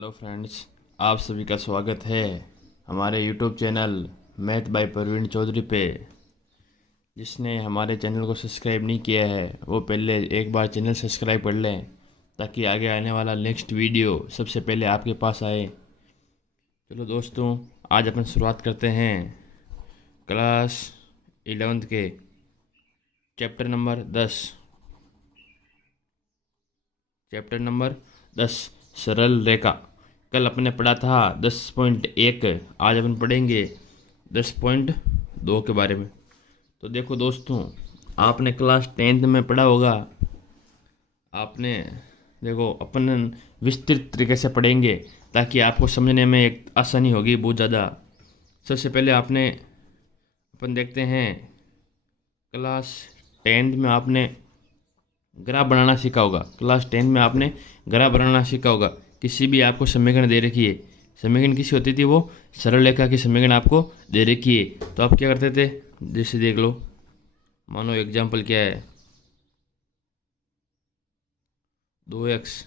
Hello friends, आप सभी का स्वागत है हमारे YouTube channel math by Praveen Chaudhary पे। जिसने हमारे चैनल को सब्सक्राइब नहीं किया है वो पहले एक बार चैनल सब्सक्राइब कर लें ताकि आगे आने वाला नेक्स्ट वीडियो सबसे पहले आपके पास आए। चलो दोस्तों, आज अपन शुरुआत करते हैं क्लास 11th के चैप्टर नंबर 10 सरल रेखा। कल अपने पढ़ा था 10.1, आज अपन पढ़ेंगे 10.2 के बारे में। तो देखो दोस्तों, आपने क्लास 10th में पढ़ा होगा। आपने देखो अपन विस्तृत तरीके से पढ़ेंगे ताकि आपको समझने में एक आसानी होगी बहुत ज़्यादा। सबसे पहले अपन देखते हैं क्लास 10th में आपने ग्राफ बनाना सीखा होगा। क्लास 10 में आपने ग्राफ बनाना सीखा होगा। किसी भी आपको समीकरण दे रखी है, समीकरण किसी होती थी, वो सरल रेखा की समीकरण आपको दे रखी है, तो आप क्या करते थे? जैसे देख लो, मानो एग्जाम्पल क्या है, 2x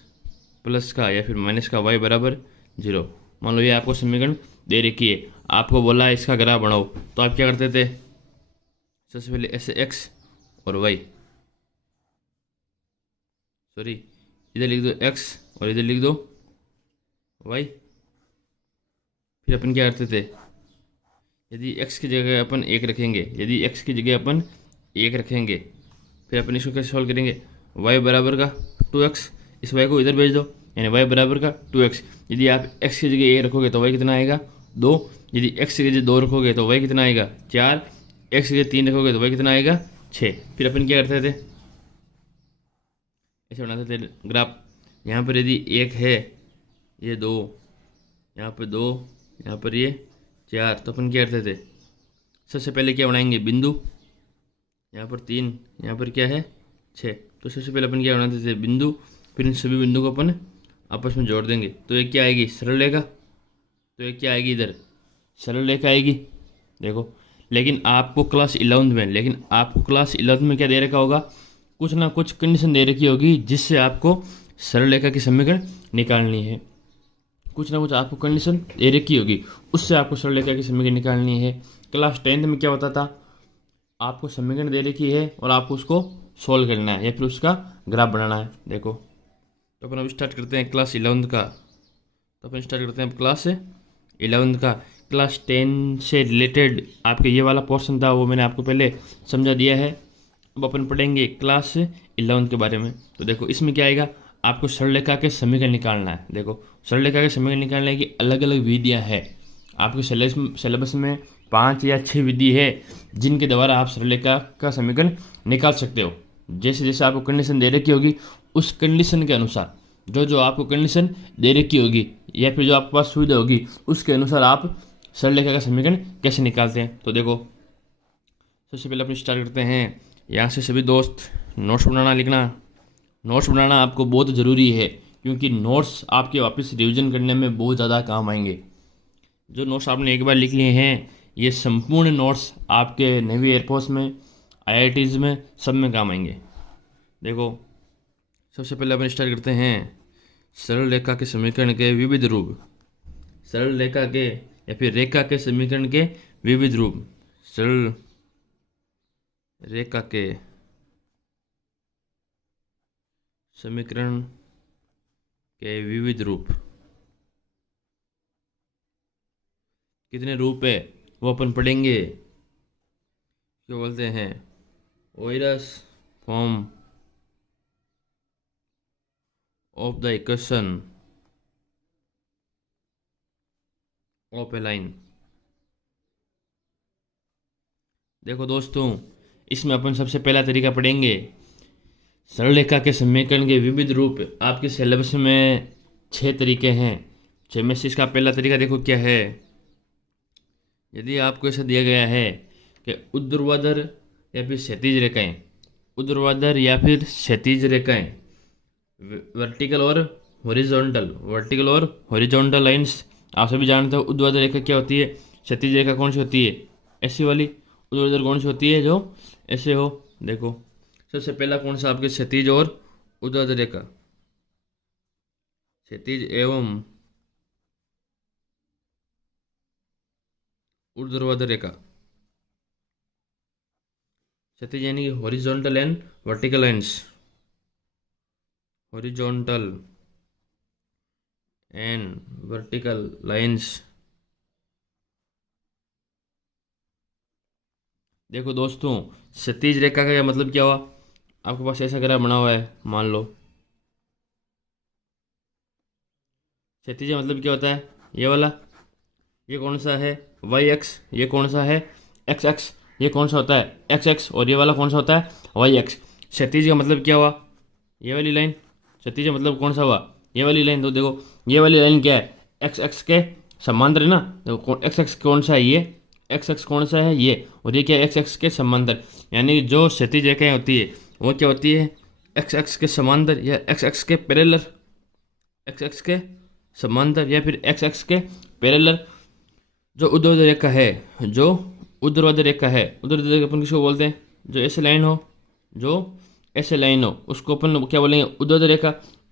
प्लस का या फिर माइनस का y बराबर 0। मान लो ये आपको समीकरण दे रखी है, आपको बोला है इसका ग्राफ बनाओ, तो आप क्या करते थे? सबसे पहले ऐसे x और y, सॉरी, इधर लिख दो x और इधर लिख दो y। फिर अपन क्या करते थे? यदि x की जगह अपन 1 रखेंगे, फिर अपन इसको कैसे सॉल्व करेंगे? y बराबर का 2x, इस y को इधर भेज दो, यानी y बराबर का 2x। यदि आप x की जगह 1 रखोगे तो y कितना आएगा? 2। यदि x की जगह 2 रखोगे तो y कितना आएगा? 4। x की जगह 3 रखोगे तो y कितना आएगा? 6। फिर अपन क्या करते थे? ऐसे बनाते थे ग्राफ। यहाँ पर यदि 1 है, ये 2, यहाँ पर 2, यहाँ पर ये 4, तो अपन क्या करते थे? सबसे पहले क्या बनाएंगे? बिंदु। यहाँ पर 3, यहाँ पर क्या है? 6। तो सबसे पहले अपन क्या बनाते थे? बिंदु। फिर इन सभी बिंदु को अपन आपस में जोड़ देंगे, तो ये क्या आएगी? सरल रेखा। तो ये क्या आएगी? इधर सरल रेखा आएगी। देखो, लेकिन आपको क्लास 11 में क्या दे रखा होगा? कुछ ना कुछ कंडीशन दे रखी होगी जिससे आपको सरल रेखा की समीकरण निकालनी है। कुछ ना कुछ आपको कंडीशन दे रखी होगी, उससे आपको सरल रेखा की समीकरण निकालनी है। क्लास 10th में क्या होता था? आपको समीकरण दे रखी है और आपको उसको सॉल्व करना है या फिर उसका ग्राफ बनाना है। देखो, तो अपन अब स्टार्ट करते हैं क्लास 11th का। तो अपन स्टार्ट करते हैं क्लास 11th का। क्लास 10 से रिलेटेड आपके ये वाला पोर्शन था, वो मैंने आपको पहले समझा दिया है। अब अपन पढ़ेंगे क्लास 11th के बारे में। तो देखो, इसमें क्या आएगा? आपको सरल रेखा के समीकरण निकालना है। देखो, सरल रेखा के समीकरण निकालने की अलग अलग विधियाँ हैं। आपके सिलेबस में 5 या 6 विधि है जिनके द्वारा आप सरल रेखा का समीकरण निकाल सकते हो। जैसे जैसे आपको कंडीशन दे रखी होगी, उस कंडीशन के अनुसार, जो जो आपको कंडीशन दे रखी होगी या फिर जो आपके पास सुविधा होगी, उसके अनुसार आप सरल रेखा का समीकरण कैसे निकालते हैं। तो देखो, सबसे पहले अपन स्टार्ट करते हैं। यहाँ से सभी दोस्त नोट्स बनाना आपको बहुत ज़रूरी है, क्योंकि नोट्स आपके वापस रिवीजन करने में बहुत ज़्यादा काम आएंगे। जो नोट्स आपने एक बार लिख लिए हैं, ये संपूर्ण नोट्स आपके नेवी एयरफोर्स में, आईआईटीज़ में, सब में काम आएंगे। देखो, सबसे पहले अपन स्टार्ट करते हैं सरल रेखा के समीकरण के विविध रूप। सरल रेखा के या फिर रेखा के समीकरण के विविध रूप। सरल रेखा के समीकरण के विविध रूप कितने रूप है वो अपन पढ़ेंगे। क्या बोलते हैं? ओइरस form of the equation of a line. देखो दोस्तों, इसमें अपन सबसे पहला तरीका पढ़ेंगे सरल रेखा के समीकरण के विविध रूप। आपके सिलेबस में 6 तरीके हैं। 6 में से इसका पहला तरीका देखो क्या है। यदि आपको ऐसा दिया गया है कि ऊर्ध्वाधर या फिर क्षैतिज रेखाएं, ऊर्ध्वाधर या फिर क्षैतिज रेखाएं, वर्टिकल और हॉरिजॉन्टल लाइंस। आप सभी जानते हो ऊर्ध्वाधर रेखा क्या होती है, क्षैतिज रेखा कौन सी होती है? ऐसी वाली। ऊर्ध्वाधर कौन सी होती है? जो ऐसे हो। देखो, सबसे पहला कौन सा आपके क्षैतिज और ऊर्ध्वाधर रेखा? क्षैतिज एवं ऊर्ध्वाधर रेखा। क्षैतिज यानी कि horizontal and vertical lines, horizontal and vertical lines. देखो दोस्तों, क्षैतिज रेखा का मतलब क्या हुआ? आपके पास ऐसा ग्राफ बना हुआ है, मान लो। क्षैतिज का मतलब क्या होता है? ये वाला, ये कौन सा है? Y x. ये कौन सा है? X x. ये कौन सा होता है? X x. और ये वाला कौन सा होता है? Y x. क्षैतिज का मतलब क्या हुआ? ये वाली लाइन। क्षैतिज का मतलब कौन सा हुआ? ये वाली लाइन। तो देखो, ये वाली लाइन क्या है? एक्स एक्स के समांतर है ना। देखो एक्स एक्स कौन सा है? ये एक्स एक्स कौन सा है? ये। और ये क्या है? एक्स एक्स के समांतर। यानी कि जो क्षैतिज रेखाएं होती है वो क्या होती है? एक्स एक्स के समांतर या एक्स एक्स के पैरेलल। एक्स एक्स के समांतर या फिर एक्स एक्स के पैरेलल। जो ऊर्ध्वाधर रेखा है, जो ऊर्ध्वाधर रेखा है, ऊर्ध्वाधर रेखा अपन किसको बोलते हैं? जो ऐसे लाइन हो, जो ऐसे लाइन हो उसको अपन क्या बोलेंगे? ऊर्ध्वाधर रेखा।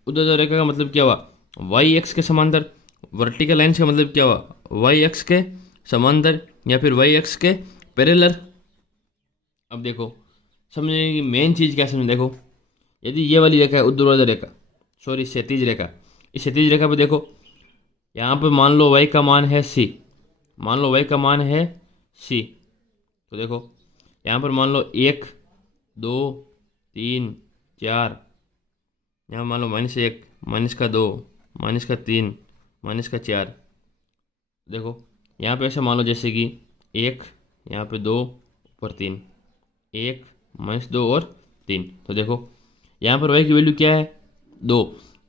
ऊर्ध्वाधर रेखा का मतलब क्या हुआ? वाई एक्स के समांतर। वर्टिकल लाइन्स का मतलब क्या हुआ? वाई एक्स के समांतर या फिर वाई एक्स के पैरेलल। अब देखो, समझने की मेन चीज़ क्या समझ, देखो यदि ये वाली रेखा है ऊर्ध्वाधर रेखा, सॉरी क्षैतिज रेखा, इस क्षैतिज रेखा पे देखो, यहाँ पे मान लो y का मान है c। मान लो y का मान है c। तो देखो यहाँ पर मान लो 1 2 3 4, यहाँ मान लो -1 -2 -3 -4। देखो यहाँ पे ऐसे मान लो जैसे कि 1, यहाँ पे 2 ऊपर 3, 1 -2 और 3। तो देखो यहाँ पर y की वैल्यू क्या है? 2।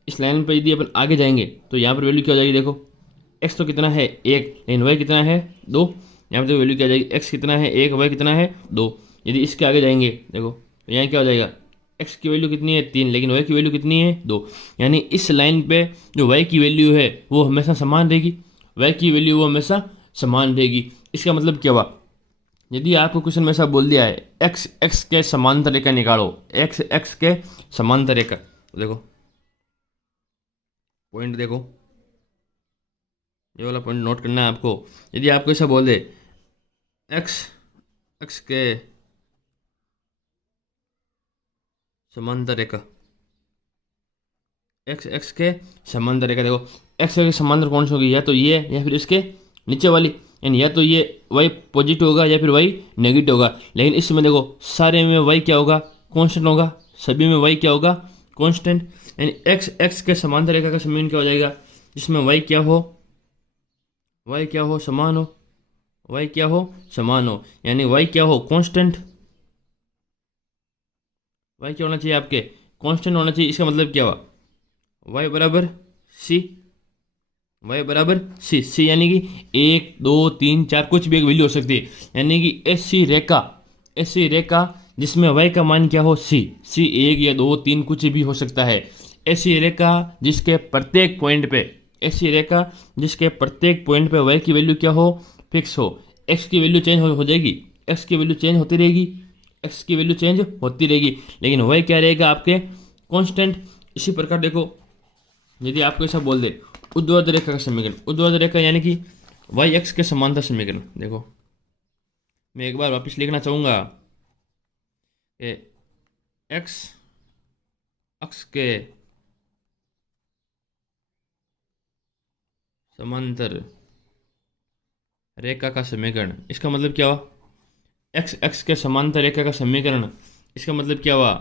इस लाइन पर यदि अपन आगे जाएंगे तो यहाँ पर वैल्यू क्या हो जाएगी? देखो x तो कितना है? 1, लेकिन y कितना है? 2। यहाँ पर देखो वैल्यू क्या आ जाएगी? x कितना है? 1, y कितना है? 2। यदि इसके आगे जाएंगे देखो तो यहाँ क्या हो जाएगा? x की वैल्यू कितनी है? 3, लेकिन y की वैल्यू कितनी है? 2। यानी इस लाइन पे जो y की वैल्यू है वो हमेशा समान रहेगी। y की वैल्यू वो हमेशा समान रहेगी। इसका मतलब क्या हुआ? यदि आपको क्वेश्चन में ऐसा बोल दिया है एक्स एक्स के समांतर रेखा निकालो, एक्स एक्स के समांतर रेखा, तो देखो पॉइंट देखो, ये वाला पॉइंट नोट करना है आपको। यदि आपको ऐसा बोल दे एक्स एक्स के समांतर रेखा, एक्स एक्स के समांतर रेखा, देखो एक्स के समांतर कौन सी होगी? या तो ये या फिर इसके नीचे वाली, यानी या तो ये वाई पॉजिटिव होगा या फिर वाई नेगेटिव होगा। लेकिन इसमें देखो सारे में वाई क्या होगा? कांस्टेंट होगा। सभी में वाई क्या होगा? कांस्टेंट। यानी एक्स एक्स के समांतर रेखा का समीकरण क्या हो जाएगा? जिसमें वाई क्या हो? वाई क्या हो? समान हो। वाई क्या हो? समान हो। यानी वाई क्या हो? कांस्टेंट। वाई क्या होना चाहिए आपके? कांस्टेंट होना चाहिए। इसका मतलब क्या हुआ? वाई बराबर सी। वाई बराबर सी। सी यानी कि 1 2 3 4 कुछ भी एक वैल्यू हो सकती है। यानी कि ऐसी रेखा, ऐसी रेखा जिसमें वाई का मान क्या हो? सी। सी 1 या 2 3 कुछ भी हो सकता है। ऐसी रेखा जिसके प्रत्येक पॉइंट पे, ऐसी रेखा जिसके प्रत्येक पॉइंट पे वाई की वैल्यू क्या हो? फिक्स हो। एक्स की वैल्यू चेंज हो जाएगी, एक्स की वैल्यू चेंज होती रहेगी, एक्स की वैल्यू चेंज होती रहेगी, लेकिन वाई क्या रहेगा आपके? कांस्टेंट। इसी प्रकार देखो, यदि आपको ऐसा बोल दे ऊर्ध्वाधर रेखा का समीकरण, ऊर्ध्वाधर रेखा यानी कि वाई एक्स के समांतर समीकरण, देखो मैं एक बार वापस लिखना चाहूँगा कि एक्स अक्ष के समांतर रेखा का समीकरण। इसका मतलब क्या हुआ? एक्स एक्स के समांतर रेखा का समीकरण, इसका मतलब क्या हुआ?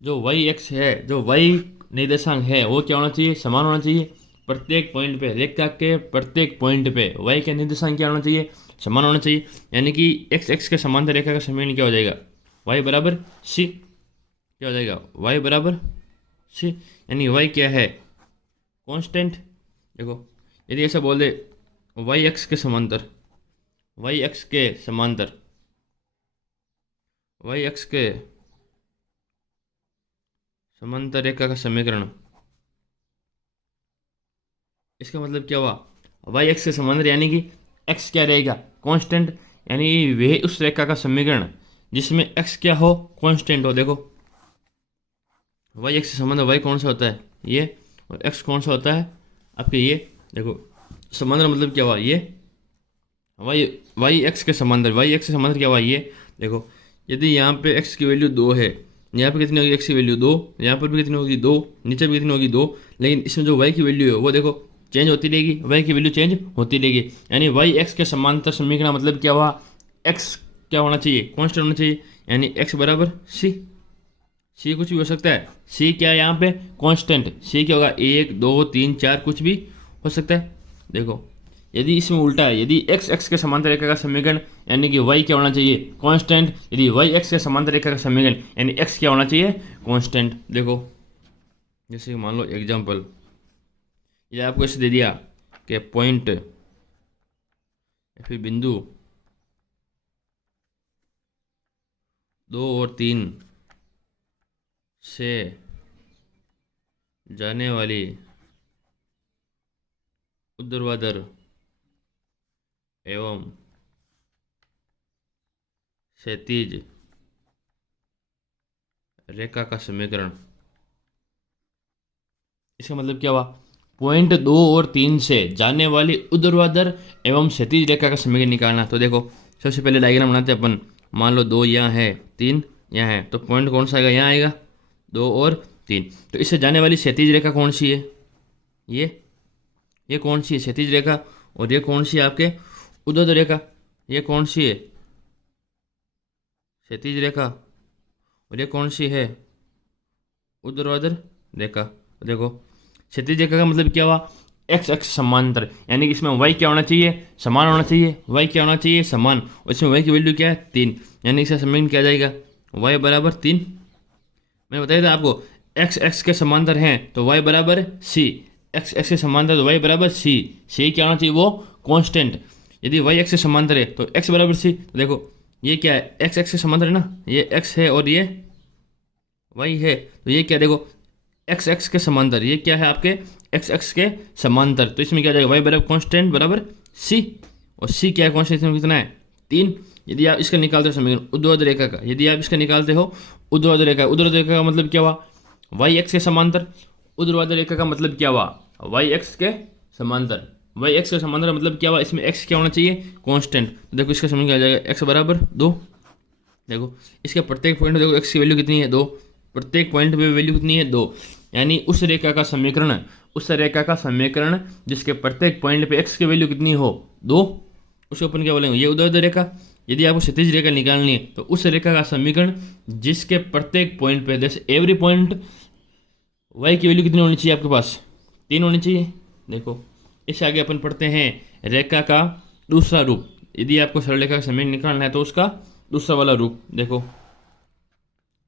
जो वाई एक्स है, जो वाई निर्देशांक है वो क्या होना चाहिए? समान होना चाहिए। प्रत्येक पॉइंट पे, रेखा के प्रत्येक पॉइंट पे वाई का निर्देशांक क्या होना चाहिए? समान होना चाहिए। यानी कि एक्स एक्स के समांतर रेखा का समीकरण क्या हो जाएगा? वाई बराबर सी। क्या हो जाएगा? वाई बराबर सी। यानी वाई क्या है? कांस्टेंट। देखो यदि ऐसा बोल दे वाई एक्स के समांतर, वाई एक्स के समांतर, वाई एक्स के समांतर रेखा का समीकरण, इसका मतलब क्या हुआ? वाई एक्स के समांतर यानी कि एक्स क्या रहेगा? कांस्टेंट। यानी वह उस रेखा का समीकरण जिसमें एक्स क्या हो? कांस्टेंट हो। देखो वाई एक्स से समांतर वाई कौन सा होता है? ये। और एक्स कौन सा होता है? आपके ये। देखो समांतर मतलब क्या हुआ? ये वाई वाई एक्स के समांतर, वाई एक्स के समांतर क्या हुआ ये देखो, यदि यहाँ पे एक्स की वैल्यू 2 है, यहाँ पे कितनी होगी एक्स की वैल्यू 2, यहाँ पर भी कितनी होगी 2, नीचे भी कितनी होगी 2, लेकिन इसमें जो वाई की वैल्यू है वो देखो चेंज होती रहेगी, वाई की वैल्यू चेंज होती रहेगी। यानी वाई एक्स के समांतर समीकरण मतलब क्या हुआ, एक्स क्या होना चाहिए, कॉन्स्टेंट होना चाहिए, यानी एक्स बराबर सी। सी कुछ भी हो सकता है, सी क्या है यहाँ पे कांस्टेंट, सी क्या होगा 1 2 3 4 कुछ भी हो सकता है। देखो यदि इसमें उल्टा है, यदि एक्स एक्स के समांतर रेखा का समीकरण यानी कि वाई क्या होना चाहिए कांस्टेंट, यदि वाई एक्स के समांतर रेखा का समीकरण यानी एक्स क्या होना चाहिए कांस्टेंट। देखो जैसे कि मान लो एग्जांपल, ये आपको ऐसे दे दिया कि पॉइंट या फिर बिंदु 2 और 3 से जाने वाली ऊर्ध्वाधर एवं क्षैतिज रेखा का समीकरण। इसका मतलब क्या हुआ, पॉइंट 2 और 3 से जाने वाली ऊर्ध्वाधर एवं क्षैतिज रेखा का समीकरण निकालना। तो देखो सबसे पहले डायग्राम बनाते हैं अपन, मान लो 2 यहाँ है 3 यहाँ है, तो पॉइंट कौन सा आएगा, यहाँ आएगा 2 और 3। तो इससे जाने वाली क्षैतिज रेखा कौन सी है, ये कौन सी है क्षैतिज रेखा, और ये कौन सी है आपके ऊर्ध्वाधर रेखा, ये कौन सी है क्षैतिज रेखा, और ये कौन सी है ऊर्ध्वाधर रेखा। तो देखो क्षैतिज रेखा का मतलब क्या हुआ, एक्स एक्स समांतर, यानी कि इसमें वाई क्या होना चाहिए, समान होना चाहिए, वाई क्या होना चाहिए समान, और इसमें वाई की वैल्यू क्या है 3, यानी इसका समीकरण क्या आ जाएगा वाई बराबर 3। मैंने बताया था आपको एक्स एक्स के समांतर हैं तो वाई बराबर सी, एक्स एक्स के समांतर तो वाई बराबर सी, सी क्या होना चाहिए वो कांस्टेंट। यदि वाई एक्स के समांतर है तो एक्स बराबर सी, तो देखो ये क्या है एक्स एक्स के समांतर है ना, ये एक्स है और ये वाई है, तो ये क्या देखो एक्स एक्स के समांतर, ये क्या है आपके एक्स एक्स के समांतर, तो इसमें क्या आ जाएगा वाई बराबर कांस्टेंट बराबर सी, और सी क्या है कांस्टेंट कितना है 3। यदि आप इसका निकालते हो समीकरण ऊर्ध्वाधर रेखा का, यदि आप इसका निकालते हो ऊर्ध्वाधर रेखा, ऊर्ध्वाधर रेखा का मतलब क्या हुआ वाई एक्स के समांतर, ऊर्ध्वाधर रेखा का मतलब क्या हुआ वाई एक्स के समांतर, वाई एक्स के समांतर मतलब क्या हुआ, इसमें एक्स क्या होना चाहिए कांस्टेंट। तो देखो इसका समीकरण क्या आ जाएगा एक्स बराबर 2। देखो इसके प्रत्येक पॉइंट में देखो एक्स की वैल्यू कितनी है 2, प्रत्येक पॉइंट पे वैल्यू कितनी है 2, यानी उस रेखा का समीकरण, उस रेखा का समीकरण जिसके प्रत्येक पॉइंट पे एक्स की वैल्यू कितनी हो 2, उसको अपन क्या बोलेंगे ये ऊर्ध्वाधर रेखा। यदि आपको क्षैतिज रेखा निकालनी है तो उस रेखा का समीकरण जिसके प्रत्येक पॉइंट पे जैसे एवरी पॉइंट वाई की वैल्यू कितनी होनी चाहिए आपके पास 3 होनी चाहिए। देखो इससे आगे अपन पढ़ते हैं रेखा का दूसरा रूप, यदि आपको सरल रेखा का समीकरण निकालना है तो उसका दूसरा वाला रूप। देखो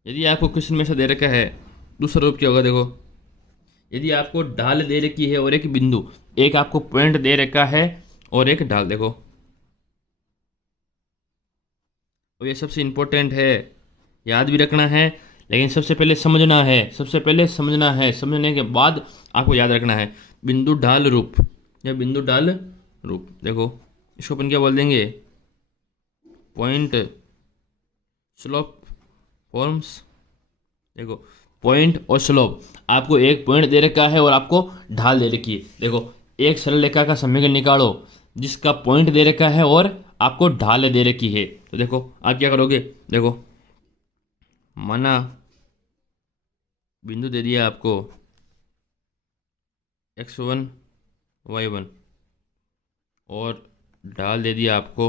यदि आपको क्वेश्चन में से दे रखा है दूसरा रूप क्या होगा, देखो यदि आपको ढाल दे रखी है और एक बिंदु, एक आपको पॉइंट दे रखा है और एक ढाल, देखो और ये सबसे इंपॉर्टेंट है, याद भी रखना है लेकिन सबसे पहले समझना है, सबसे पहले समझना है, समझने के बाद आपको याद रखना है। बिंदु ढाल रूप या बिंदु ढाल रूप, देखो इसको अपन क्या बोल देंगे पॉइंट स्लोप फॉर्म्स। देखो पॉइंट और स्लोप, आपको एक पॉइंट दे रखा है और आपको ढाल दे रखी है। देखो एक सरल रेखा का समीकरण निकालो जिसका पॉइंट दे रखा है और आपको ढाल दे रखी है, तो देखो आप क्या करोगे, देखो माना बिंदु दे दिया आपको x1 y1 और ढाल दे दिया आपको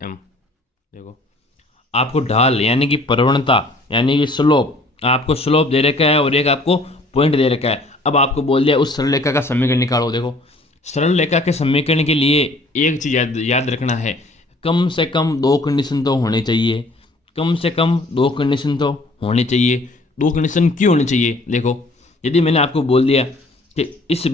m। देखो आपको ढाल यानी कि प्रवणता यानी कि स्लोप, आपको स्लोप दे रखा है और एक आपको पॉइंट दे रखा है। अब आपको बोल दिया उस सरल रेखा का समीकरण निकालो। देखो सरल रेखा के समीकरण के लिए एक चीज़ याद रखना है, कम से कम 2 कंडीशन तो होनी चाहिए, कम से कम 2 कंडीशन तो होनी चाहिए। 2 कंडीशन क्यों होनी चाहिए, देखो यदि मैंने आपको बोल दिया कि इस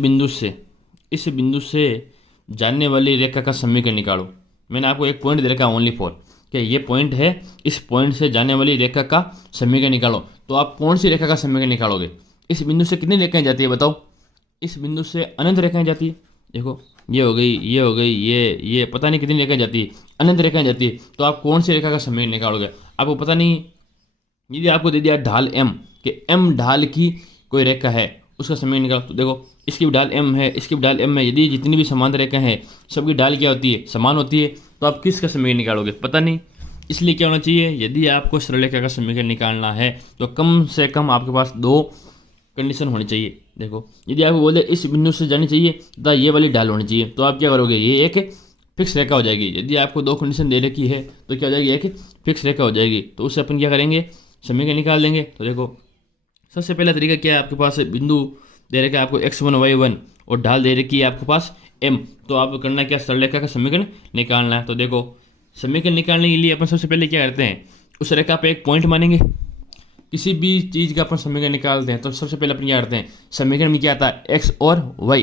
बिंदु से जानने वाली रेखा का समीकरण निकालो, मैंने आपको एक पॉइंट दे रखा है ओनली फॉर कि ये पॉइंट है, इस पॉइंट से जाने वाली रेखा का समीकरण निकालो, तो आप कौन सी रेखा का समीकरण निकालोगे। इस बिंदु से कितनी रेखाएं जाती है बताओ, इस बिंदु से अनंत रेखाएं जाती है। देखो ये हो गई, ये हो गई, ये पता नहीं कितनी रेखाएं जाती है, अनंत रेखाएं जाती है, तो आप कौन सी रेखा का समीकरण निकालोगे आपको पता नहीं। यदि आपको दे दिया ढाल m कि m ढाल की कोई रेखा है उसका समीकरण निकालो, तो देखो इसकी भी ढाल m है, इसकी भी ढाल m है, यदि जितनी भी समांतर रेखाएं हैं सबकी ढाल क्या होती है समान होती है, तो आप किसका समीकरण निकालोगे, पता नहीं। इसलिए क्या होना चाहिए, यदि आपको सरल रेखा का समीकरण निकालना है तो कम से कम आपके पास दो कंडीशन होनी चाहिए। देखो, यदि आपको बोले इस बिंदु से जानी चाहिए तथा ये वाली ढाल होनी चाहिए, तो आप क्या करोगे, ये एक फिक्स रेखा हो जाएगी। यदि आपको दो कंडीशन दे रखी है तो क्या हो जाएगी, एक फिक्स रेखा हो जाएगी। तो उससे अपन क्या करेंगे, समीकरण निकाल देंगे। तो देखो, सबसे पहला तरीका क्या है, आपके पास बिंदु दे रखा है आपको x1 y1 और ढाल दे रखी है आपके पास m। तो आपको करना क्या, सरल रेखा का समीकरण निकालना है। तो देखो, समीकरण निकालने के लिए अपन सबसे पहले क्या करते हैं, उस रेखा पे एक पॉइंट मानेंगे। किसी भी चीज़ का अपन समीकरण निकालते हैं तो सबसे पहले अपन क्या करते हैं, समीकरण में क्या आता है, x और y।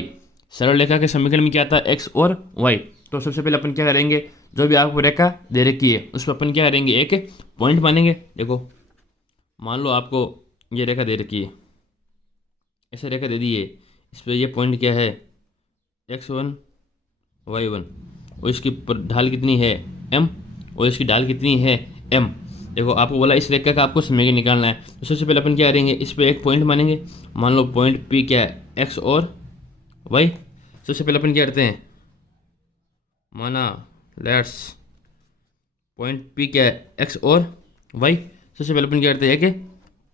सरल रेखा के समीकरण में क्या आता है, x और y। तो सबसे पहले अपन क्या करेंगे, जो भी आपको रेखा दे रखी है उस पर अपन क्या करेंगे, एक पॉइंट मानेंगे। देखो, मान लो आपको ये रेखा दे रखी है, ऐसे रेखा दे दी है, इस पर ये पॉइंट क्या है, x1 y1, और इसकी ढाल कितनी है, m, और इसकी ढाल कितनी है, m। देखो, आपको बोला इस रेखा का आपको समीकरण निकालना है, तो सबसे पहले अपन क्या करेंगे, इस पर एक पॉइंट मानेंगे। मान लो पॉइंट P क्या है, x और y। सबसे पहले अपन क्या करते हैं, माना लेट्स पॉइंट P क्या है, x और y। सबसे पहले अपन क्या करते हैं, एक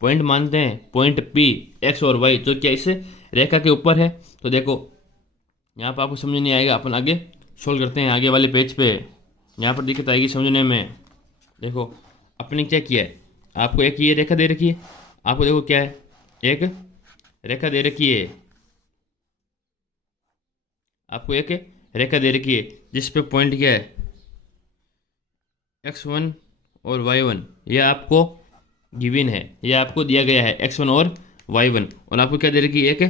पॉइंट मानते हैं, पॉइंट P x और y, जो क्या इस रेखा के ऊपर है। तो देखो, यहाँ पर आपको समझ नहीं आएगा, अपन आगे सोल्व करते हैं, आगे वाले पेज पे यहाँ पर दिक्कत आएगी समझने में। देखो, अपने क्या किया है, आपको एक ये रेखा दे रखी है, आपको देखो क्या है, एक रेखा दे रखी है, आपको एक रेखा दे रखी है जिस पे पॉइंट क्या है, x1 और y1। यह आपको गिवन है, यह आपको दिया गया है x1 और y1, और आपको क्या दे रखी है, एक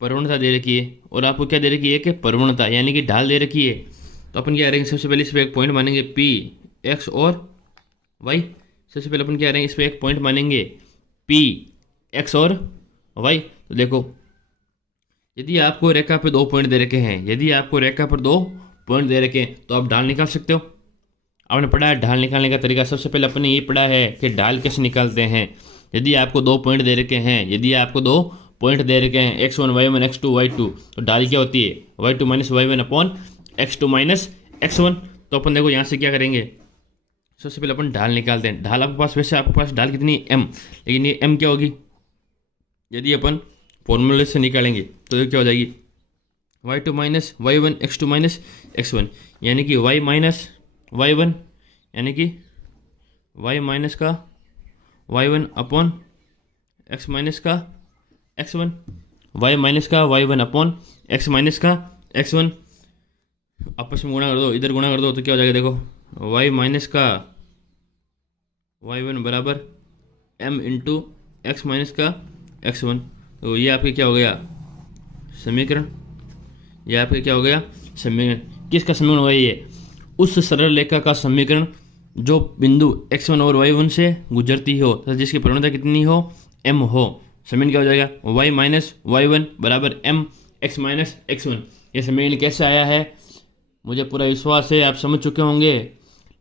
प्रवणता दे रखी है, और आपको क्या दे रखी है, एक प्रवणता यानी कि ढाल दे रखी है। तो अपन क्या करेंगे, सबसे पहले इस पर एक पॉइंट मानेंगे P x और y। सबसे पहले अपन क्या करेंगे, इस पर एक पॉइंट मानेंगे P x और y। तो देखो, यदि आपको रेखा पर दो पॉइंट दे रखे हैं, यदि आपको रेखा पर दो पॉइंट दे रखे हैं तो आप ढाल निकाल सकते हो। आपने पढ़ा है ढाल निकालने का तरीका, सबसे पहले अपने ये पढ़ा है कि ढाल कैसे निकालते हैं। यदि आपको दो पॉइंट दे रखे हैं, यदि आपको दो पॉइंट दे रखे हैं x1 y1 x2 y2, तो ढाल क्या होती है, y2 minus y1 upon x2 minus x1। तो अपन देखो यहाँ से क्या करेंगे, सबसे पहले अपन ढाल निकालते हैं। ढाल आपके पास, वैसे आपके पास ढाल कितनी है, m, लेकिन ये m क्या होगी, यदि अपन फॉर्मूले से निकालेंगे तो ये क्या हो जाएगी, y2 minus y1 x2 minus x1, यानी कि y माइनस y1, यानी कि y माइनस का y1 अपॉन x माइनस का x1, y माइनस का y1 अपॉन x माइनस का x1। आपस में गुणा कर दो, इधर गुणा कर दो तो क्या हो जाएगा, देखो y माइनस का y1 बराबर m इंटू एक्स माइनस का x1। तो ये आपके क्या हो गया, समीकरण। ये आपके क्या हो गया, समीकरण। किसका समीकरण होगा, ये उस सरल रेखा का समीकरण जो बिंदु x1 और y1 से गुजरती हो तथा जिसकी प्रवणता कितनी हो, m हो। समीकरण क्या हो जाएगा, y माइनस y1 बराबर m x माइनस x1। ये समीकरण कैसे आया है, मुझे पूरा विश्वास है आप समझ चुके होंगे,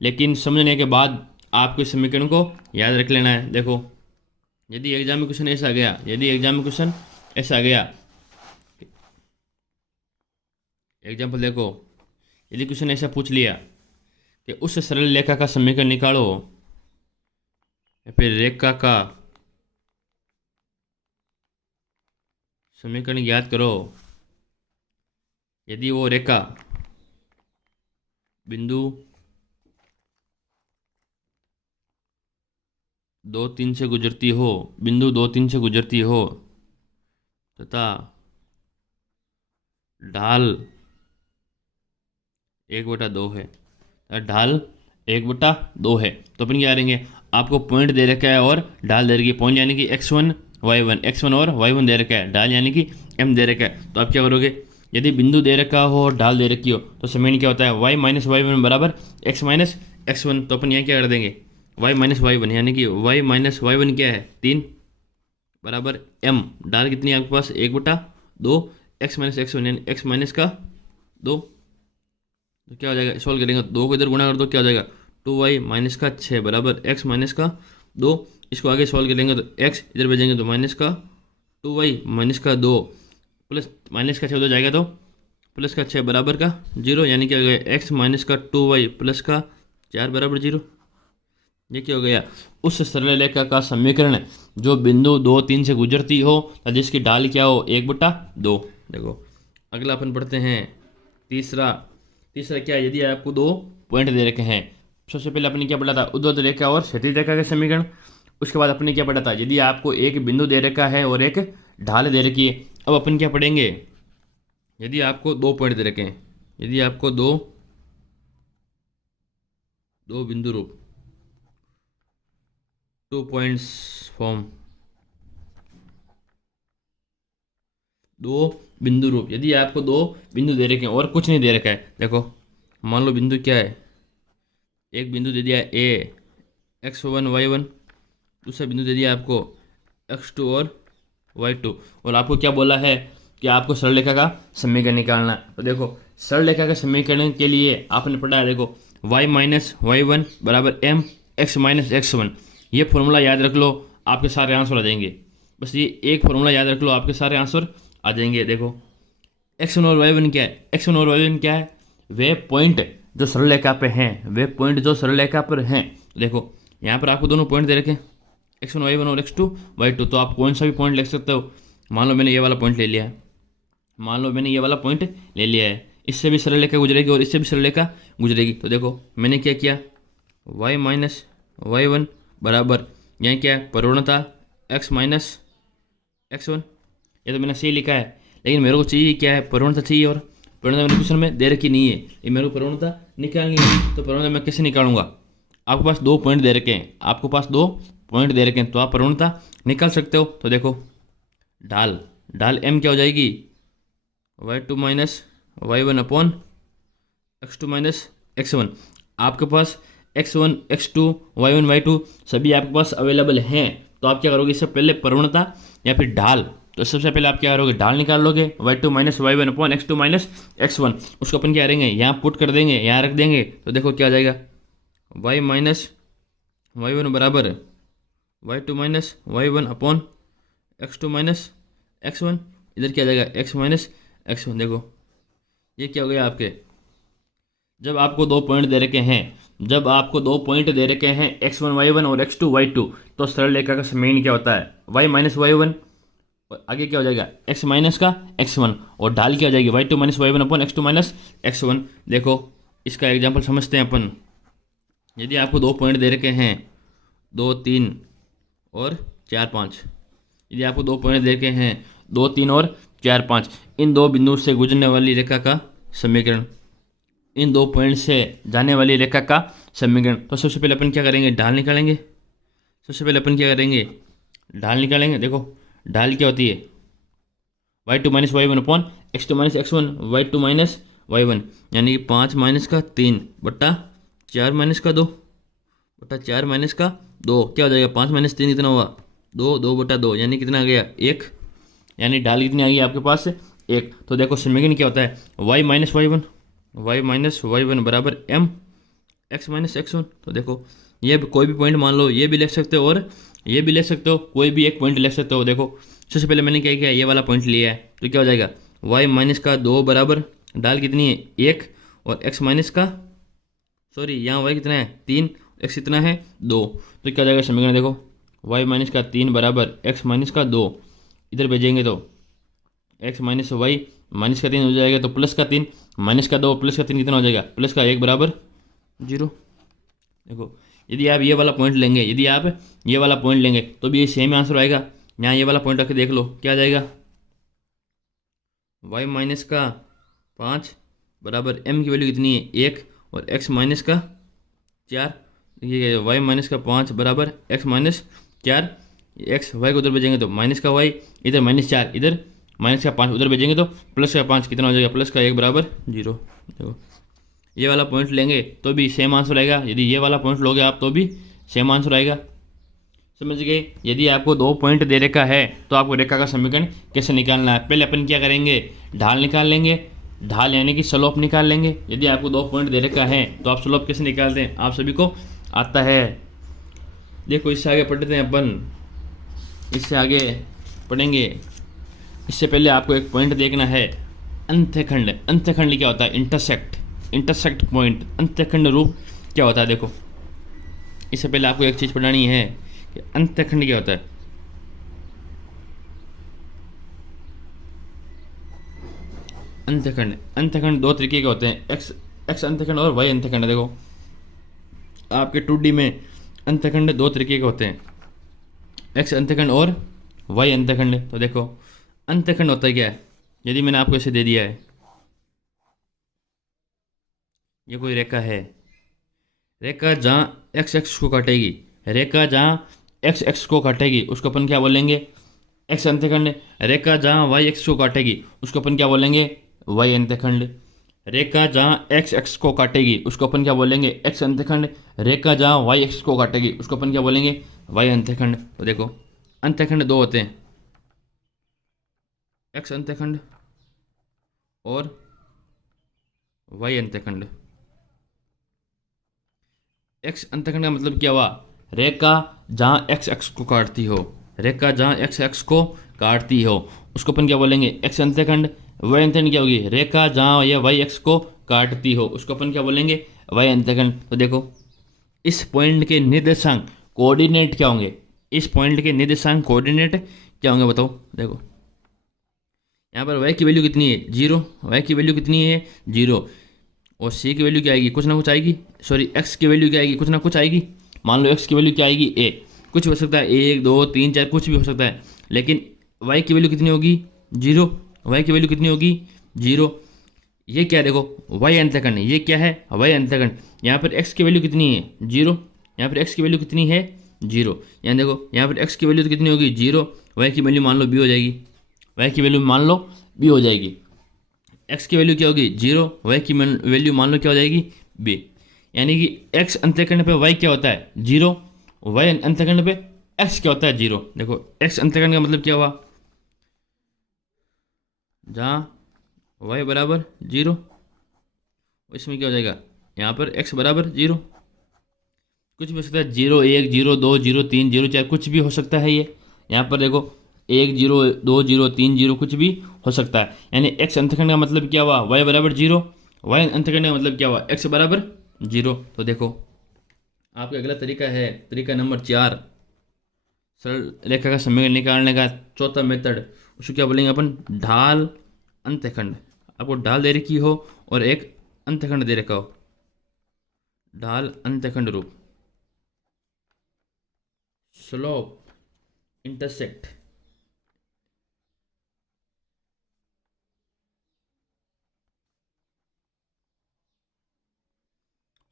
लेकिन समझने के बाद आपको इस समीकरण को याद रख लेना है। देखो, यदि एग्जाम में क्वेश्चन ऐसा आ गया, यदि एग्जाम में क्वेश्चन ऐसा आ गया, एग्जाम्पल देखो, यदि क्वेश्चन ऐसा पूछ लिया कि उस सरल रेखा का समीकरण निकालो, या फिर रेखा का समीकरण याद करो, यदि वो रेखा बिंदु 2 3 से गुजरती हो, बिंदु 2 3 से गुजरती हो तथा ढाल 1/2 है, ढाल 1/2 है, तो अपन क्या करेंगे, आपको पॉइंट दे रखा है और ढाल दे रखी है। पॉइंट यानी कि x1 y1 और y1 दे रखा है, ढाल यानी कि m दे रखा है। तो आप क्या करोगे, यदि बिंदु दे रखा हो और ढाल दे रखी हो तो समीकरण क्या होता है, y माइनस y1 बराबर x माइनस x1। तो अपन यहाँ क्या कर देंगे, y माइनस y1 यानी कि y माइनस y1 क्या है, 3 बराबर m, ढाल कितनी है आपके पास, 1/2, x माइनस x1 यानी x माइनस का 2। तो क्या हो जाएगा, सॉल्व करेंगे, 2 को इधर गुणा कर दो, क्या हो जाएगा, 2y माइनस का 6 बराबर x माइनस का 2। इसको आगे सॉल्व करेंगे तो x इधर भेजेंगे तो माइनस का 2y माइनस का 2 प्लस माइनस का 6 हो जाएगा तो प्लस का 6 बराबर का 0, यानी क्या हो गया x माइनस का 2y प्लस का 4 बराबर 0। ये क्या हो गया, उस सरल रेखा का समीकरण जो बिंदु 2 3 से गुजरती हो तथा जिसकी ढाल क्या हो 1/2। देखो अगला अपन पढ़ते हैं तीसरा क्या है, यदि आपको 2 पॉइंट दे रखे हैं। सबसे पहले अपने क्या पढ़ा था, ऊर्ध्वाधर रेखा और क्षैतिज रेखा के समीकरण। उसके बाद अपने क्या पढ़ा था, यदि आपको एक बिंदु दे रखा है और एक ढाल दे रखी है। अब अपन क्या पढ़ेंगे, यदि आपको 2 पॉइंट दे रखे हैं, यदि आपको दो बिंदु रूप 2 पॉइंट्स फॉर्म, 2 बिंदु रूप, यदि आपको 2 बिंदु दे रखे हैं और कुछ नहीं दे रखा है। देखो मान लो बिंदु क्या है, एक बिंदु दे दिया ए x1 y1, दूसरा बिंदु दे दिया आपको x2 और y2, और आपको क्या बोला है कि आपको सरल रेखा का समीकरण निकालना है। तो देखो सरल रेखा के समीकरण के लिए आपने पढ़ा है, देखो y माइनस y1 बराबर m x माइनस x1। ये फॉर्मूला याद रख लो, आपके सारे आंसर आ जाएंगे। बस ये एक फॉर्मूला याद रख लो, आपके सारे आंसर आ जाएंगे। देखो x1 और y1 क्या है, x1 और y1 क्या है, वे पॉइंट जो सरल रेखा पे हैं, वे पॉइंट जो सरल रेखा पर हैं। देखो यहाँ पर आपको दोनों पॉइंट दे रखे x1 y1 और x2 y2, तो आप कौन सा भी पॉइंट लिख सकते हो। मान लो मैंने ये वाला पॉइंट ले लिया है, मान लो मैंने ये वाला पॉइंट ले लिया है, इससे भी सरल रेखा गुजरेगी और इससे भी सरल रेखा गुजरेगी। तो देखो मैंने क्या किया, y माइनस y1 बराबर, यहाँ क्या है प्रवणता x माइनस x1। ये तो मैंने सही लिखा है, लेकिन मेरे को चाहिए क्या है, प्रवणता चाहिए, और प्रवणता मेरे क्वेश्चन में दे रखी नहीं है। ये मेरे को प्रवणता निकालनी है, तो प्रवणता मैं कैसे निकालूंगा। आपके पास 2 पॉइंट दे रखे हैं, आपके पास 2 पॉइंट दे रखे हैं, तो आप प्रवणता निकाल सकते हो। तो देखो ढाल m क्या हो जाएगी, y2 minus y1 upon x2 minus x1। आपके पास x1 x2 y1 y2 सभी आपके पास अवेलेबल हैं, तो आप क्या करोगे, इससे पहले प्रवणता या फिर ढाल, तो सबसे पहले आप क्या करोगे, ढाल निकाल लोगे, y2 minus y1 upon x2 minus x1। उसको अपन क्या करेंगे, यहाँ पुट कर देंगे, यहाँ रख देंगे। तो देखो क्या आ जाएगा, y माइनस y1 बराबर y2 minus y1 upon x2 minus x1। इधर क्या आ जाएगा, x माइनस x1। देखो ये क्या हो गया आपके, जब आपको 2 पॉइंट दे रखे हैं, जब आपको 2 पॉइंट दे रखे हैं x1 y1 और x2 y2, तो सरल रेखा का समीकरण क्या होता है, y माइनस y1 और आगे क्या हो जाएगा x माइनस का x1, और ढाल क्या हो जाएगी y2 minus y1 upon x2 minus x1। देखो इसका एग्जाम्पल समझते हैं अपन। यदि आपको 2 पॉइंट दे रखे हैं 2 3 और 4 5, यदि आपको 2 पॉइंट दे रखे हैं 2 3 और 4 5, इन 2 बिंदुओं से गुजरने वाली रेखा का समीकरण, इन 2 पॉइंट से जाने वाली रेखा का समीकरण। तो सबसे पहले अपन क्या करेंगे, ढाल निकालेंगे। सबसे पहले अपन क्या करेंगे, ढाल निकालेंगे। देखो ढाल क्या होती है, y2 minus y1 upon x2 minus x1, y2 minus y1, यानी कि 5 माइनस का 3 बट्टा 4 माइनस का 2 बट्टा 4 माइनस का 2। क्या हो जाएगा, 5 माइनस 3 कितना हुआ, 2 बट्टा 2, यानी कितना आ गया 1, यानी ढाल कितनी आ गई आपके पास 1। तो देखो समीकरण क्या होता है, y माइनस y1 बराबर m x माइनस x1। तो देखो ये कोई भी पॉइंट मान लो, ये भी लिख सकते हो और ये भी ले सकते हो, कोई भी एक पॉइंट ले सकते हो। देखो सबसे पहले मैंने क्या किया, ये वाला पॉइंट लिया है, तो क्या हो जाएगा y माइनस का 2 बराबर ढाल कितनी है 1, और x माइनस का, सॉरी यहाँ y कितना है 3, x कितना है 2। तो क्या हो जाएगा समीकरण, देखो y माइनस का 3 बराबर x माइनस का 2, इधर भेजेंगे तो x माइनस y माइनस का 3 हो जाएगा, तो प्लस का 3 माइनस का 2 प्लस का 3 कितना हो जाएगा, प्लस का 1 बराबर 0। देखो यदि आप ये वाला पॉइंट लेंगे, यदि आप ये वाला पॉइंट लेंगे तो भी ये सेम आंसर आएगा। यहाँ ये वाला पॉइंट रख के देख लो क्या आ जाएगा, y माइनस का 5 बराबर m की वैल्यू कितनी है 1, और x माइनस का 4, ये y माइनस का 5 बराबर x माइनस 4, x y को उधर भेजेंगे तो माइनस का y, इधर माइनस 4, इधर माइनस का 5, उधर भेजेंगे तो प्लस का 5, कितना हो जाएगा प्लस का 1 बराबर 0। देखो ये वाला पॉइंट लेंगे तो भी सेम आंसर आएगा, यदि ये वाला पॉइंट लोगे आप तो भी सेम आंसर आएगा। समझ गए। यदि आपको 2 पॉइंट दे रखा है तो आपको रेखा का समीकरण कैसे निकालना है, पहले अपन क्या करेंगे, ढाल निकाल लेंगे, ढाल यानी कि स्लोप निकाल लेंगे। यदि आपको 2 पॉइंट दे रखा है तो आप स्लोप कैसे निकालते हैं, आप सभी को आता है। देखो इससे आगे पढ़ते हैं अपन, इससे आगे पढ़ेंगे। इससे पहले आपको एक पॉइंट देखना है, अंत्यखंड, अंत्यखंड क्या होता है? इंटरसेक्ट, इंटरसेक्ट पॉइंट, अंत्यखंड रूप क्या होता है? देखो, इससे पहले आपको एक चीज़ पढ़ानी है कि अंत्यखंड क्या होता है। अंत्यखंड, अंत्यखंड दो तरीके के होते हैं, एक्स एक्स अंत्यखंड और वाई अंत्यखंड। देखो आपके 2D में अंत्यखंड दो तरीके के होते हैं, एक्स अंत्यखंड और वाई अंत्यखंड। तो देखो अंत्यखंड होता है क्या है? यदि मैंने आपको इसे दे दिया है, ये कोई रेखा है, रेखा जहाँ एक्स एक्स को काटेगी, रेखा जहाँ एक्स एक्स को काटेगी उसको अपन क्या बोलेंगे? एक्स अंत्यखंड। रेखा जहाँ वाई एक्स को काटेगी उसको अपन क्या बोलेंगे? वाई अंत्यखंड। रेखा जहाँ एक्स एक्स को काटेगी उसको अपन क्या बोलेंगे? एक्स अंत्यखंड। रेखा जहाँ वाई एक्स को काटेगी उसको अपन क्या बोलेंगे? वाई अंत्यखंड। तो देखो अंत्यखंड दो होते हैं, एक्स अंत्यखंड और वाई अंत्यखंड। एक्स अंतखंड का मतलब क्या हुआ? रेखा जहाँ एक्स एक्स को काटती हो, रेखा जहाँ एक्स एक्स को काटती हो उसको अपन क्या बोलेंगे? एक्स अंतखंड। वाई अंतखंड क्या होगी? रेखा जहाँ या वाई एक्स को काटती हो उसको अपन क्या बोलेंगे? वाई अंतखंड। तो देखो इस पॉइंट के निर्देशांक कोऑर्डिनेट क्या होंगे? इस पॉइंट के निर्देशांक कोऑर्डिनेट क्या होंगे बताओ? देखो यहाँ पर वाई की वैल्यू कितनी है? 0। वाई की वैल्यू कितनी है? 0। और सी की वैल्यू क्या आएगी? कुछ ना कुछ आएगी। सॉरी, एक्स की वैल्यू क्या आएगी? कुछ ना कुछ आएगी। मान लो एक्स की वैल्यू क्या आएगी? ए। कुछ हो सकता है, 1 2 3 4 कुछ भी हो सकता है, लेकिन वाई की वैल्यू कितनी होगी? 0। वाई की वैल्यू कितनी होगी? 0। ये क्या है? देखो वाई अंतखंड, ये क्या है? वाई अंतखंड। यहाँ पर एक्स की वैल्यू कितनी है? 0। यहाँ पर एक्स की वैल्यू कितनी है? 0। यहाँ देखो यहाँ पर एक्स की वैल्यू तो कितनी होगी? 0। वाई की वैल्यू मान लो बी हो जाएगी, वाई की वैल्यू मान लो बी हो जाएगी। एक्स की वैल्यू क्या होगी? 0। वाई की वैल्यू मान लो क्या हो जाएगी? बी। यानी कि एक्स अंत्यखंड पे वाई क्या होता है? 0। वाई अंत्यखंड पे एक्स क्या होता है? 0। देखो एक्स अंत्यखंड का मतलब क्या हुआ? जहाँ वाई बराबर 0, इसमें क्या हो जाएगा? यहाँ पर एक्स बराबर 0। कुछ भी हो सकता है, 0 1 0 2 0 3 0 4 कुछ भी हो सकता है ये। यहाँ पर देखो 1 0 2 0 3 0 कुछ भी हो सकता है। यानी एक्स अंतखंड का मतलब क्या हुआ? वाई बराबर 0। वाई अंतखंड का मतलब क्या हुआ? एक्स बराबर 0। तो देखो आपका अगला तरीका है, तरीका नंबर 4, सरल रेखा का समीकरण निकालने का चौथा मेथड। उसको क्या बोलेंगे अपन? ढाल अंतखंड। आपको ढाल दे रखी हो और एक अंतखंड दे रखा हो, ढाल अंतखंड रूप, slope intersect.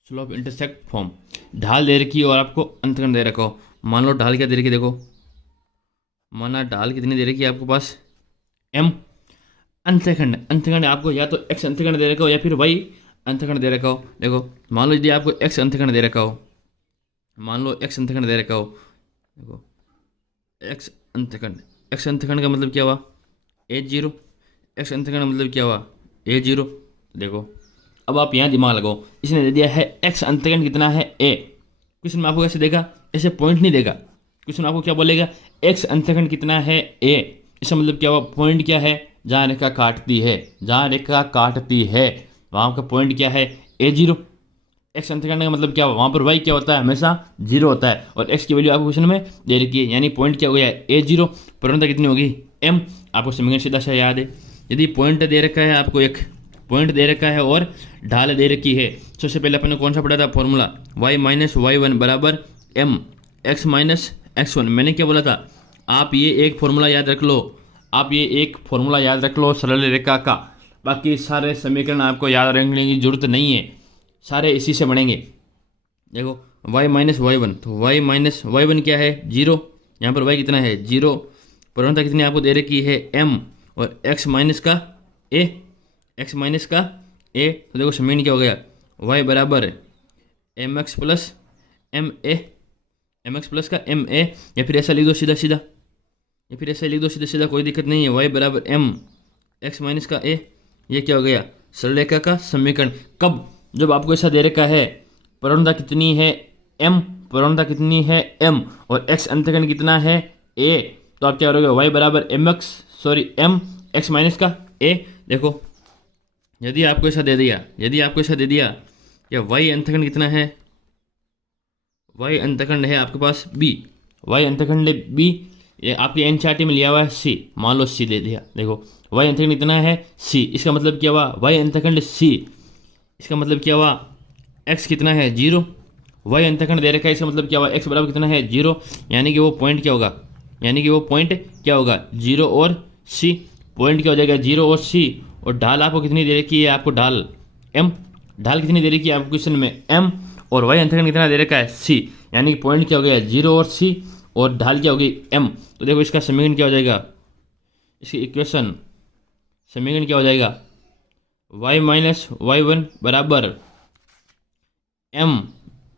Slope intersect form. ढाल दे रखी हो और आपको अंतखंड दे रखा हो। मान लो ढाल क्या दे रखी है? देखो माना ढाल कितनी दे रखी है आपके पास? m। अंतखंड, अंतखंड आपको या तो x अंतखंड दे रखा हो या फिर y अंतखंड दे रखा हो। देखो मान लो यदि आपको x अंतखंड दे रखा हो, मान लो x अंतखंड दे रखा हो, देखो x अंतखंड, x अंतखंड का मतलब क्या हुआ? a0। x अंतखंड का मतलब क्या हुआ? a0। देखो अब आप यहाँ दिमाग लगाओ, इसने दे दिया है x अंतखंड कितना है? a। क्वेश्चन में आपको कैसे देगा? ऐसे पॉइंट नहीं देगा, क्वेश्चन आपको क्या बोलेगा? x अंतखंड कितना है? a। इसका मतलब क्या हुआ? पॉइंट क्या है? जहाँ रेखा काटती है, जहाँ रेखा काटती है वहाँ का पॉइंट क्या है? a0। एक्स अंतखंड का मतलब क्या हुआ? वहाँ पर y क्या होता है? हमेशा 0 होता है और x की वैल्यू आपको क्वेश्चन में दे रखी है, यानी पॉइंट क्या हो गया? a0। प्रवणता कितनी होगी? m। आपको समीकरण सीधा सा याद है। यदि पॉइंट दे रखा है, आपको एक पॉइंट दे रखा है और ढाल दे रखी है, सबसे पहले अपन ने कौन सा पढ़ा था फॉर्मूला? y माइनस y1 बराबर m x माइनस x1। मैंने क्या बोला था? आप ये एक फॉर्मूला याद रख लो, आप ये एक फॉर्मूला याद रख लो सरल रेखा का। बाकी सारे समीकरण आपको याद रखने की जरूरत नहीं है, सारे इसी से बनेंगे। देखो y माइनस y1, तो y माइनस y1 क्या है? 0। यहाँ पर y कितना है? 0। प्रवणता कितनी आपको दे रखी है? m। और x माइनस का a, x माइनस का a। तो देखो समीकरण क्या हो गया? y बराबर mx plus m a, m x plus का एम ए, या फिर ऐसा लिख दो सीधा सीधा, या फिर ऐसा लिख दो सीधा सीधा, कोई दिक्कत नहीं है। y बराबर m x माइनस का a। ये क्या हो गया? सरल रेखा का समीकरण। कब? जब आपको ऐसा दे रखा है प्रवणता कितनी है? m। प्रवणता कितनी है? m। और x अंतखंड कितना है? a। तो आप क्या करोगे? y बराबर m x, sorry m x minus का a। देखो यदि आपको ऐसा दे दिया कि y अंतखंड कितना है, y अंतखंड है आपके पास b, y अंतखंड b, ये आपकी एनसीईआरटी में लिया हुआ है c, मान लो c दे दिया। देखो y अंतखंड कितना है c, इसका मतलब क्या हुआ y अंतखंड c, इसका मतलब क्या हुआ x कितना है 0, y अंतखंड दे रखा है, इसका मतलब क्या हुआ x बराबर कितना है 0, यानी कि वो पॉइंट क्या होगा, 0 और c, पॉइंट क्या हो जाएगा 0 और c। और ढाल आपको कितनी दे रखी है, आपको ढाल कितनी दे रखी है आपको क्वेश्चन में m, और y अंतखंड कितना दे रखा है c, यानी कि पॉइंट क्या हो गया 0 और c, और ढाल क्या होगी m। तो देखो इसका समीकरण क्या हो जाएगा, इसकी इक्वेशन समीकरण क्या हो जाएगा, y माइनस y1 बराबर m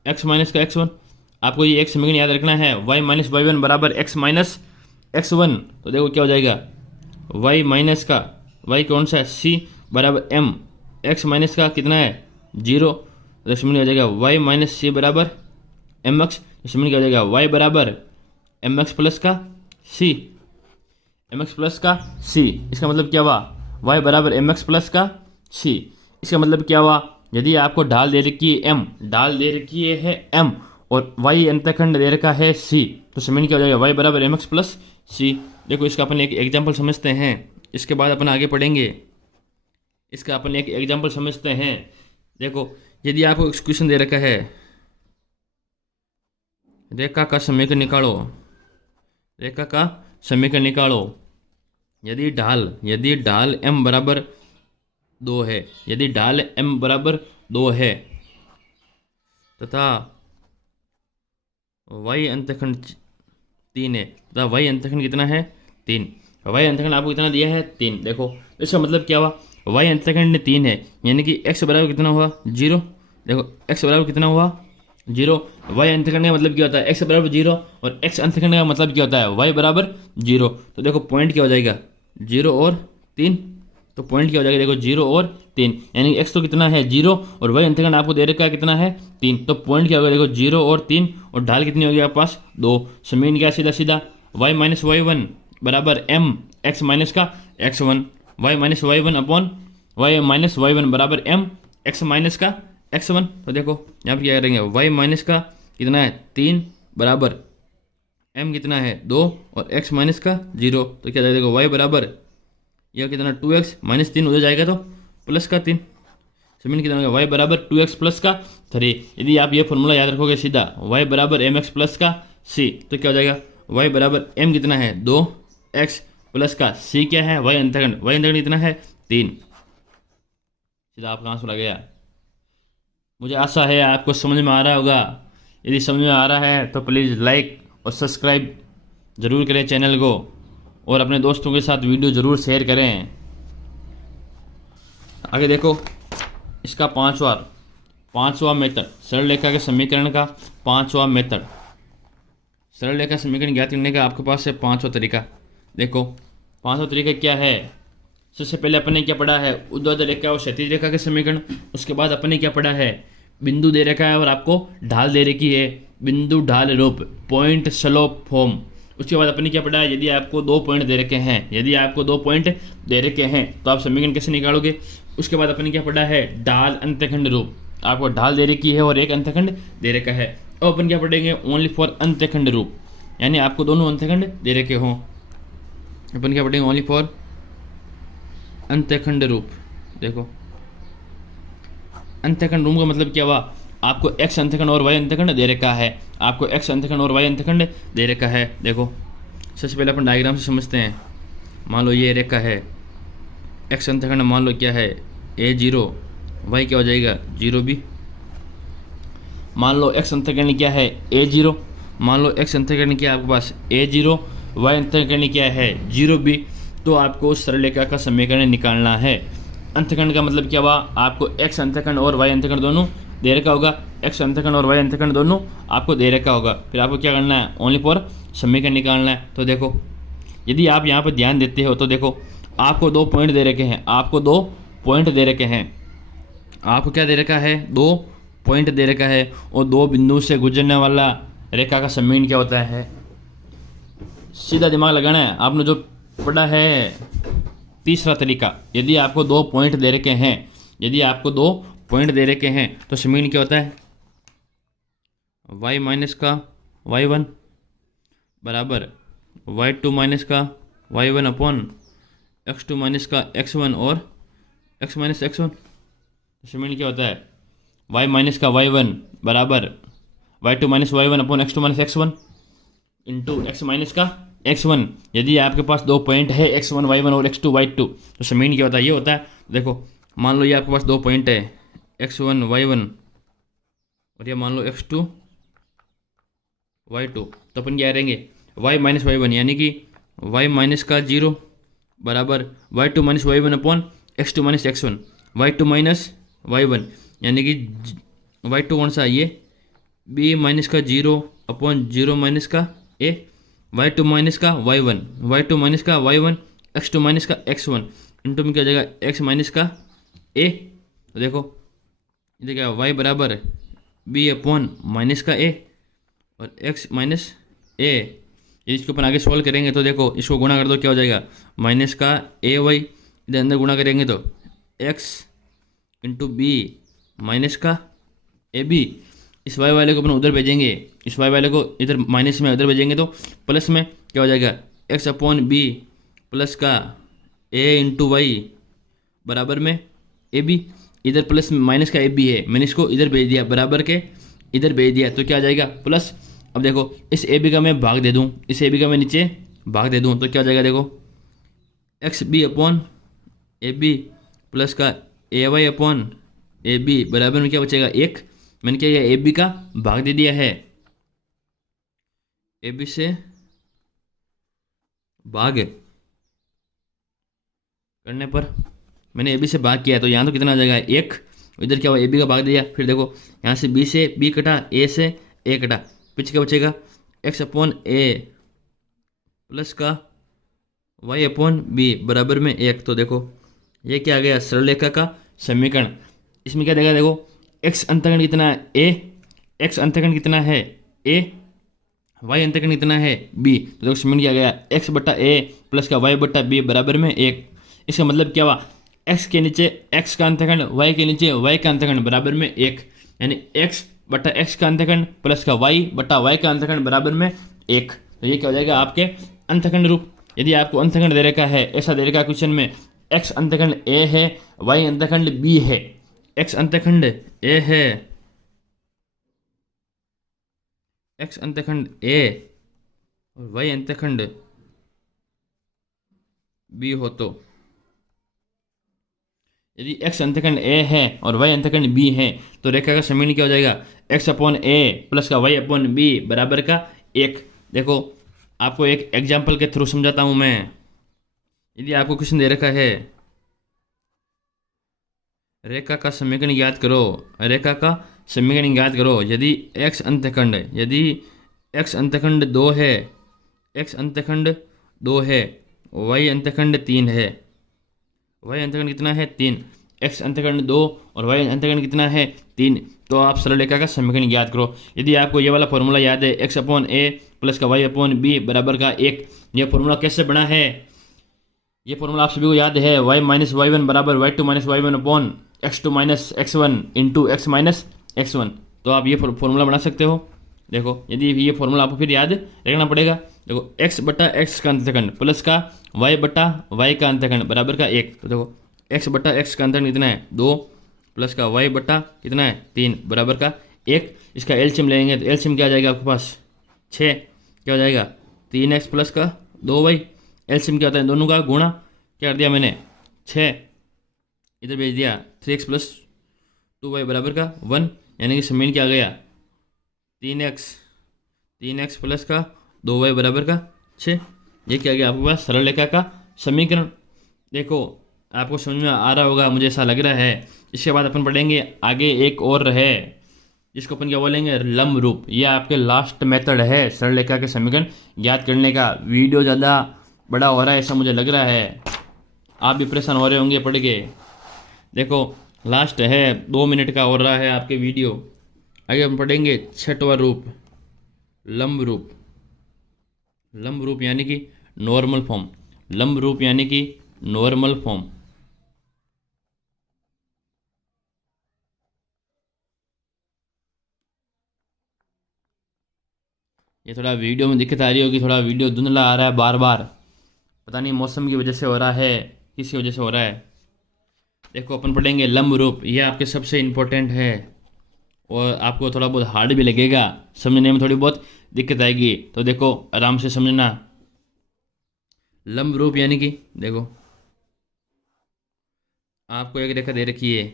x माइनस का x1। आपको ये एक समीकरण याद रखना है, y माइनस y1 बराबर x माइनस x1। तो देखो क्या हो जाएगा, y माइनस का y कौन सा है c बराबर m, x माइनस का कितना है 0, तो समीकरण हो जाएगा y माइनस c बराबर mx। समीकरण क्या हो जाएगा y बराबर mx प्लस का c, इसका मतलब क्या हुआ y बराबर mx प्लस का c। इसका मतलब क्या हुआ, यदि आपको ढाल दे रखी है m और y अंतखंड दे रखा है c, तो समीकरण क्या हो जाएगा y बराबर mx प्लस c। देखो इसका अपन एक एग्जाम्पल समझते हैं, इसके बाद अपन आगे पढ़ेंगे। इसका अपन एक एग्जाम्पल समझते हैं। देखो यदि आपको क्वेश्चन दे रखा है रेखा का समीकरण निकालो, यदि ढाल m बराबर 2 है, तथा y अंतखंड 3 है, तथा y अंतखंड कितना है 3, y अंतखंड आपको कितना दिया है 3। देखो इसका मतलब क्या हुआ, y अंतखंड 3 है, यानी कि x बराबर कितना हुआ 0। देखो x बराबर कितना हुआ 0, y अंतखंड का मतलब क्या होता है x बराबर 0, और x अंतखंड का मतलब क्या होता है y बराबर 0। तो देखो पॉइंट क्या हो जाएगा 0 और 3, तो पॉइंट क्या हो जाएगा देखो 0 और 3, यानी x तो कितना है 0 और y अंतखंड आपको दे रखा है कितना है 3, तो पॉइंट क्या होगा देखो 0 और 3, और ढाल कितनी होगी आपके पास 2। समीकरण क्या सीधा y माइनस y1 बराबर m x माइनस का x1, y minus y1 upon y minus y1 बराबर m x माइनस का x1। तो देखो यहाँ पर क्या करेंगे, y माइनस का कितना है 3 बराबर m कितना है 2 और x माइनस का 0, तो क्या जाएगा देखो y बराबर यह कितना 2x माइनस 3 हो जाएगा, तो प्लस का 3। समीकरण कितना होगा y बराबर 2x प्लस का 3। यदि आप ये फॉर्मूला याद रखोगे सीधा y बराबर mx प्लस का c, तो क्या हो जाएगा y बराबर m कितना है 2x प्लस का c क्या है y अंतखंड कितना है 3। सीधा आपका आंसर आ गया। मुझे आशा है आपको समझ में आ रहा होगा। यदि समझ में आ रहा है तो प्लीज़ लाइक और सब्सक्राइब ज़रूर करें चैनल को, और अपने दोस्तों के साथ वीडियो ज़रूर शेयर करें। आगे देखो इसका पांचवा मेथड, सरल रेखा के समीकरण का पांचवा मेथड, सरल रेखा समीकरण ज्ञात करने का आपके पास है पांचवा तरीका। देखो पांचवा तरीका क्या है, सबसे पहले अपन ने क्या पढ़ा है ऊर्ध्वाधर रेखा और क्षैतिज रेखा के समीकरण। उसके बाद अपन ने क्या पढ़ा है, बिंदु दे रखा है और आपको ढाल दे रखी है, बिंदु ढाल रूप, पॉइंट स्लोप फॉर्म। उसके बाद अपन ने क्या पढ़ा है, यदि आपको 2 पॉइंट दे रखे हैं, तो आप समीकरण कैसे निकालोगे। उसके बाद अपन ने क्या पढ़ा है, ढाल अंतखंड रूप, आपको ढाल दे रखी है और एक अंतखंड दे रखा है। अब अपन क्या पढ़ेंगे, ओनली फॉर अंतखंड रूप, यानी आपको दोनों अंतखंड दे रखे हों। अपन क्या पढ़ेंगे, ओनली फॉर अंतखंड रूप। देखो अंतखंड रूप का मतलब क्या हुआ, आपको x अंतखंड और y अंतखंड दे रखा है, देखो सबसे पहले अपन डायग्राम से समझते हैं। मान लो ये रेखा है, x अंतखंड मान लो क्या है a0, y क्या हो जाएगा 0b। मान लो x अंतखंड क्या है a0, मान लो x अंतखंड क्या है आपके पास a0, y अंतखंड क्या है 0b। तो आपको उस सरल रेखा का समीकरण निकालना है। अंतखंड का मतलब क्या हुआ, आपको x अंतखंड और y अंतखंड दोनों दे रखा होगा, x अंतखंड और y अंतखंड दोनों आपको दे रखा होगा। फिर आपको क्या करना है, ओनली फॉर समीकरण निकालना है। तो देखो यदि आप यहाँ पर ध्यान देते हो तो देखो आपको 2 पॉइंट दे रखे हैं, आपको क्या दे रखा है 2 पॉइंट दे रखा है, और 2 बिंदु से गुजरने वाला रेखा का समीकरण क्या होता है। सीधा दिमाग लगाना है, आपने जो पढ़ा है तीसरा तरीका। यदि आपको 2 पॉइंट दे रखे हैं यदि आपको दो पॉइंट दे रखे हैं तो समीकरण क्या होता है, y माइनस का y1 बराबर y2 माइनस का y1 अपॉन x2 माइनस का x1 और x माइनस x1। समीकरण क्या होता है, y माइनस का y1 बराबर y2 minus y1 upon x2 minus x1 into x minus का x1। यदि आपके पास दो पॉइंट है x1 y1 और x2 y2 तो समीकरण क्या होता है, ये होता है। देखो मान लो ये आपके पास दो पॉइंट है x1 y1 और ये मान लो x2 y2, तो अपन क्या करेंगे y माइनस y1 यानी कि y माइनस का 0 बराबर y2 minus y1 upon x2 minus x1। y2 minus y1 यानी कि y2 कौन सा है, ये b माइनस का 0 अपॉन 0 माइनस का a, y2 माइनस का y1, y2 माइनस का y1, x2 माइनस का x1 इंटू में क्या हो जाएगा x माइनस का a। तो देखो ये क्या y बराबर b अपॉन माइनस का a और x माइनस a। ये इसको अपन आगे सॉल्व करेंगे तो देखो इसको गुणा कर दो, क्या हो जाएगा माइनस का a y, इधर अंदर गुणा करेंगे तो x इंटू बी माइनस का ए बी। इस y वाले को अपन उधर भेजेंगे, इस y वाले को इधर माइनस में उधर भेजेंगे तो प्लस में क्या हो जाएगा x अपॉन बी प्लस का a इंटू वाई बराबर में ए बी। इधर प्लस माइनस का ए बी है, मैंने इसको इधर भेज दिया बराबर के इधर भेज दिया तो क्या आ जाएगा प्लस। अब देखो इस ए बी का मैं भाग दे दूँ, इस ए बी का मैं नीचे भाग दे दूँ तो क्या हो जाएगा, देखो x b upon a b plus का a y upon a b बराबर में क्या बचेगा एक। मैंने क्या किया ए बी का भाग दे दिया है, ए बी से भाग करने पर मैंने ए बी से भाग किया तो यहाँ तो कितना आ जाएगा एक, इधर क्या हुआ ए बी का भाग दिया, फिर देखो यहाँ से बी से बी कटा, ए से ए कटा, पीछे क्या बचेगा एक्स अपॉन ए प्लस का वाई अपॉन बी बराबर में एक। तो देखो ये क्या आ गया सरल रेखा का समीकरण। इसमें क्या देगा, देखो एक्स अंतःखंड कितना है ए, एक्स अंतःखंड कितना है ए, वाई अंतःखंड कितना है बी। तो देखो समीकरण क्या आ गया एक्स बटा ए प्लस का वाई बटा बी बराबर में एक। इसका मतलब क्या हुआ, एक्स के नीचे एक्स का अंतःखंड, वाई के नीचे वाई का अंतःखंड बराबर में एक, यानी एक्स बटा एक्स का अंतःखंड प्लस का वाई बटा वाई का अंतःखंड बराबर में एक। तो ये क्या हो जाएगा आपके अंतःखंड रूप। यदि आपको अंतःखंड दे रखा है, ऐसा दे रखा क्वेश्चन में एक्स अंतःखंड ए है, वाई अंतःखंड बी है, एक्स अंतःखंड ए है, एक्स अंतःखंड ए और वाई अंतःखंड बी हो तो यदि x अंतःखंड a है और y अंतःखंड b है तो रेखा का समीकरण क्या हो जाएगा x अपॉन ए प्लस का y अपॉन बी बराबर का एक। देखो आपको एक एग्जाम्पल के थ्रू समझाता हूं मैं। यदि आपको क्वेश्चन दे रखा है रेखा का समीकरण याद करो, रेखा का समीकरण याद करो। यदि x अंतःखंड, यदि x अंतःखंड 2 है, x अंतःखंड 2 है, y अंतःखंड 3 है, y अंतःखंड कितना है 3, x अंतःखंड 2 और y अंतःखंड कितना है 3, तो आप सरल रेखा का समीकरण याद करो। यदि आपको ये वाला फॉर्मूला याद है x अपॉन ए प्लस का y अपॉन बी बराबर का एक, ये फॉर्मूला कैसे बना है, ये फॉर्मूला आप सभी को याद है y माइनस वाई वन बराबर y2 minus y one upon x2 minus x1 into x minus x1। तो आप ये फॉर्मूला बना सकते हो। देखो यदि ये फॉर्मूला आपको फिर याद रखना पड़ेगा। देखो x बटा x का अंतःखंड प्लस का y बटा y का अंतःखंड बराबर का एक। तो देखो x बटा x का अंतःखंड कितना है 2 प्लस का y बटा कितना है 3 बराबर का एक। इसका एलसीएम लेंगे तो एलसीएम क्या आ जाएगा आपके पास 6, क्या हो जाएगा 3x प्लस का 2y। एलसीएम क्या होता है दोनों का गुणा, क्या कर दिया मैंने 6 इधर भेज दिया 3x प्लस 2y बराबर का 1, यानी कि समीकरण क्या आ गया 3x प्लस का 2y बराबर का 6। ये क्या गया आपके पास सरल रेखा का समीकरण। देखो आपको समझ में आ रहा होगा, मुझे ऐसा लग रहा है। इसके बाद अपन पढ़ेंगे आगे एक और है जिसको अपन क्या बोलेंगे लंब रूप। ये आपके लास्ट मेथड है सरल रेखा के समीकरण याद करने का। वीडियो ज़्यादा बड़ा हो रहा है ऐसा मुझे लग रहा है, आप भी परेशान हो रहे होंगे पढ़ के। देखो लास्ट है 2 मिनट का हो रहा है आपके वीडियो। आगे हम पढ़ेंगे छठवां रूप लंब रूप। लंब रूप यानी कि नॉर्मल फॉर्म, लंब रूप यानी कि नॉर्मल फॉर्म। ये थोड़ा वीडियो में दिक्कत आ रही होगी, थोड़ा वीडियो धुंधला आ रहा है बार बार, पता नहीं मौसम की वजह से हो रहा है, किसकी वजह से हो रहा है। देखो अपन पढ़ेंगे लंब रूप, ये आपके सबसे इम्पोर्टेंट है और आपको थोड़ा बहुत हार्ड भी लगेगा, समझने में थोड़ी बहुत दिक्कत आएगी, तो देखो आराम से समझना। लंब रूप यानी कि देखो आपको एक रेखा दे रखी है,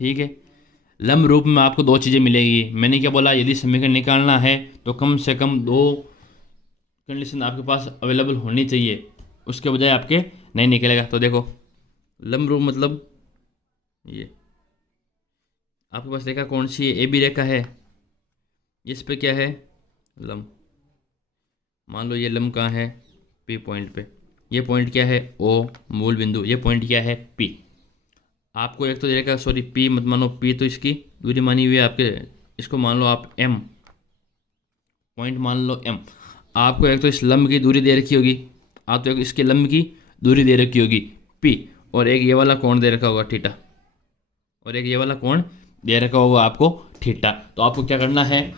ठीक है। लंब रूप में आपको दो चीज़ें मिलेगी। मैंने क्या बोला, यदि समीकरण निकालना है तो कम से कम दो कंडीशन आपके पास अवेलेबल होनी चाहिए, उसके बजाय आपके नहीं निकलेगा। तो देखो लंब रूप मतलब ये आपके पास रेखा कौन सी है, ए बी रेखा है, इस पे क्या है लंब। मान लो ये लंब कहाँ है, पी पॉइंट पे, ये पॉइंट क्या है ओ मूल बिंदु, ये पॉइंट क्या है पी। आपको एक तो रेखा, सॉरी पी मत मानो, पी तो इसकी दूरी मानी हुई है आपके, इसको मान लो आप एम, पॉइंट मान लो एम। आपको एक तो इस लंब की दूरी दे रखी होगी, आप तो एक इसके लंब की दूरी दे रखी होगी पी, और एक ये वाला कोण दे रखा होगा थीटा, और एक ये वाला कोण दे रखा होगा आपको थीटा। तो आपको क्या करना है,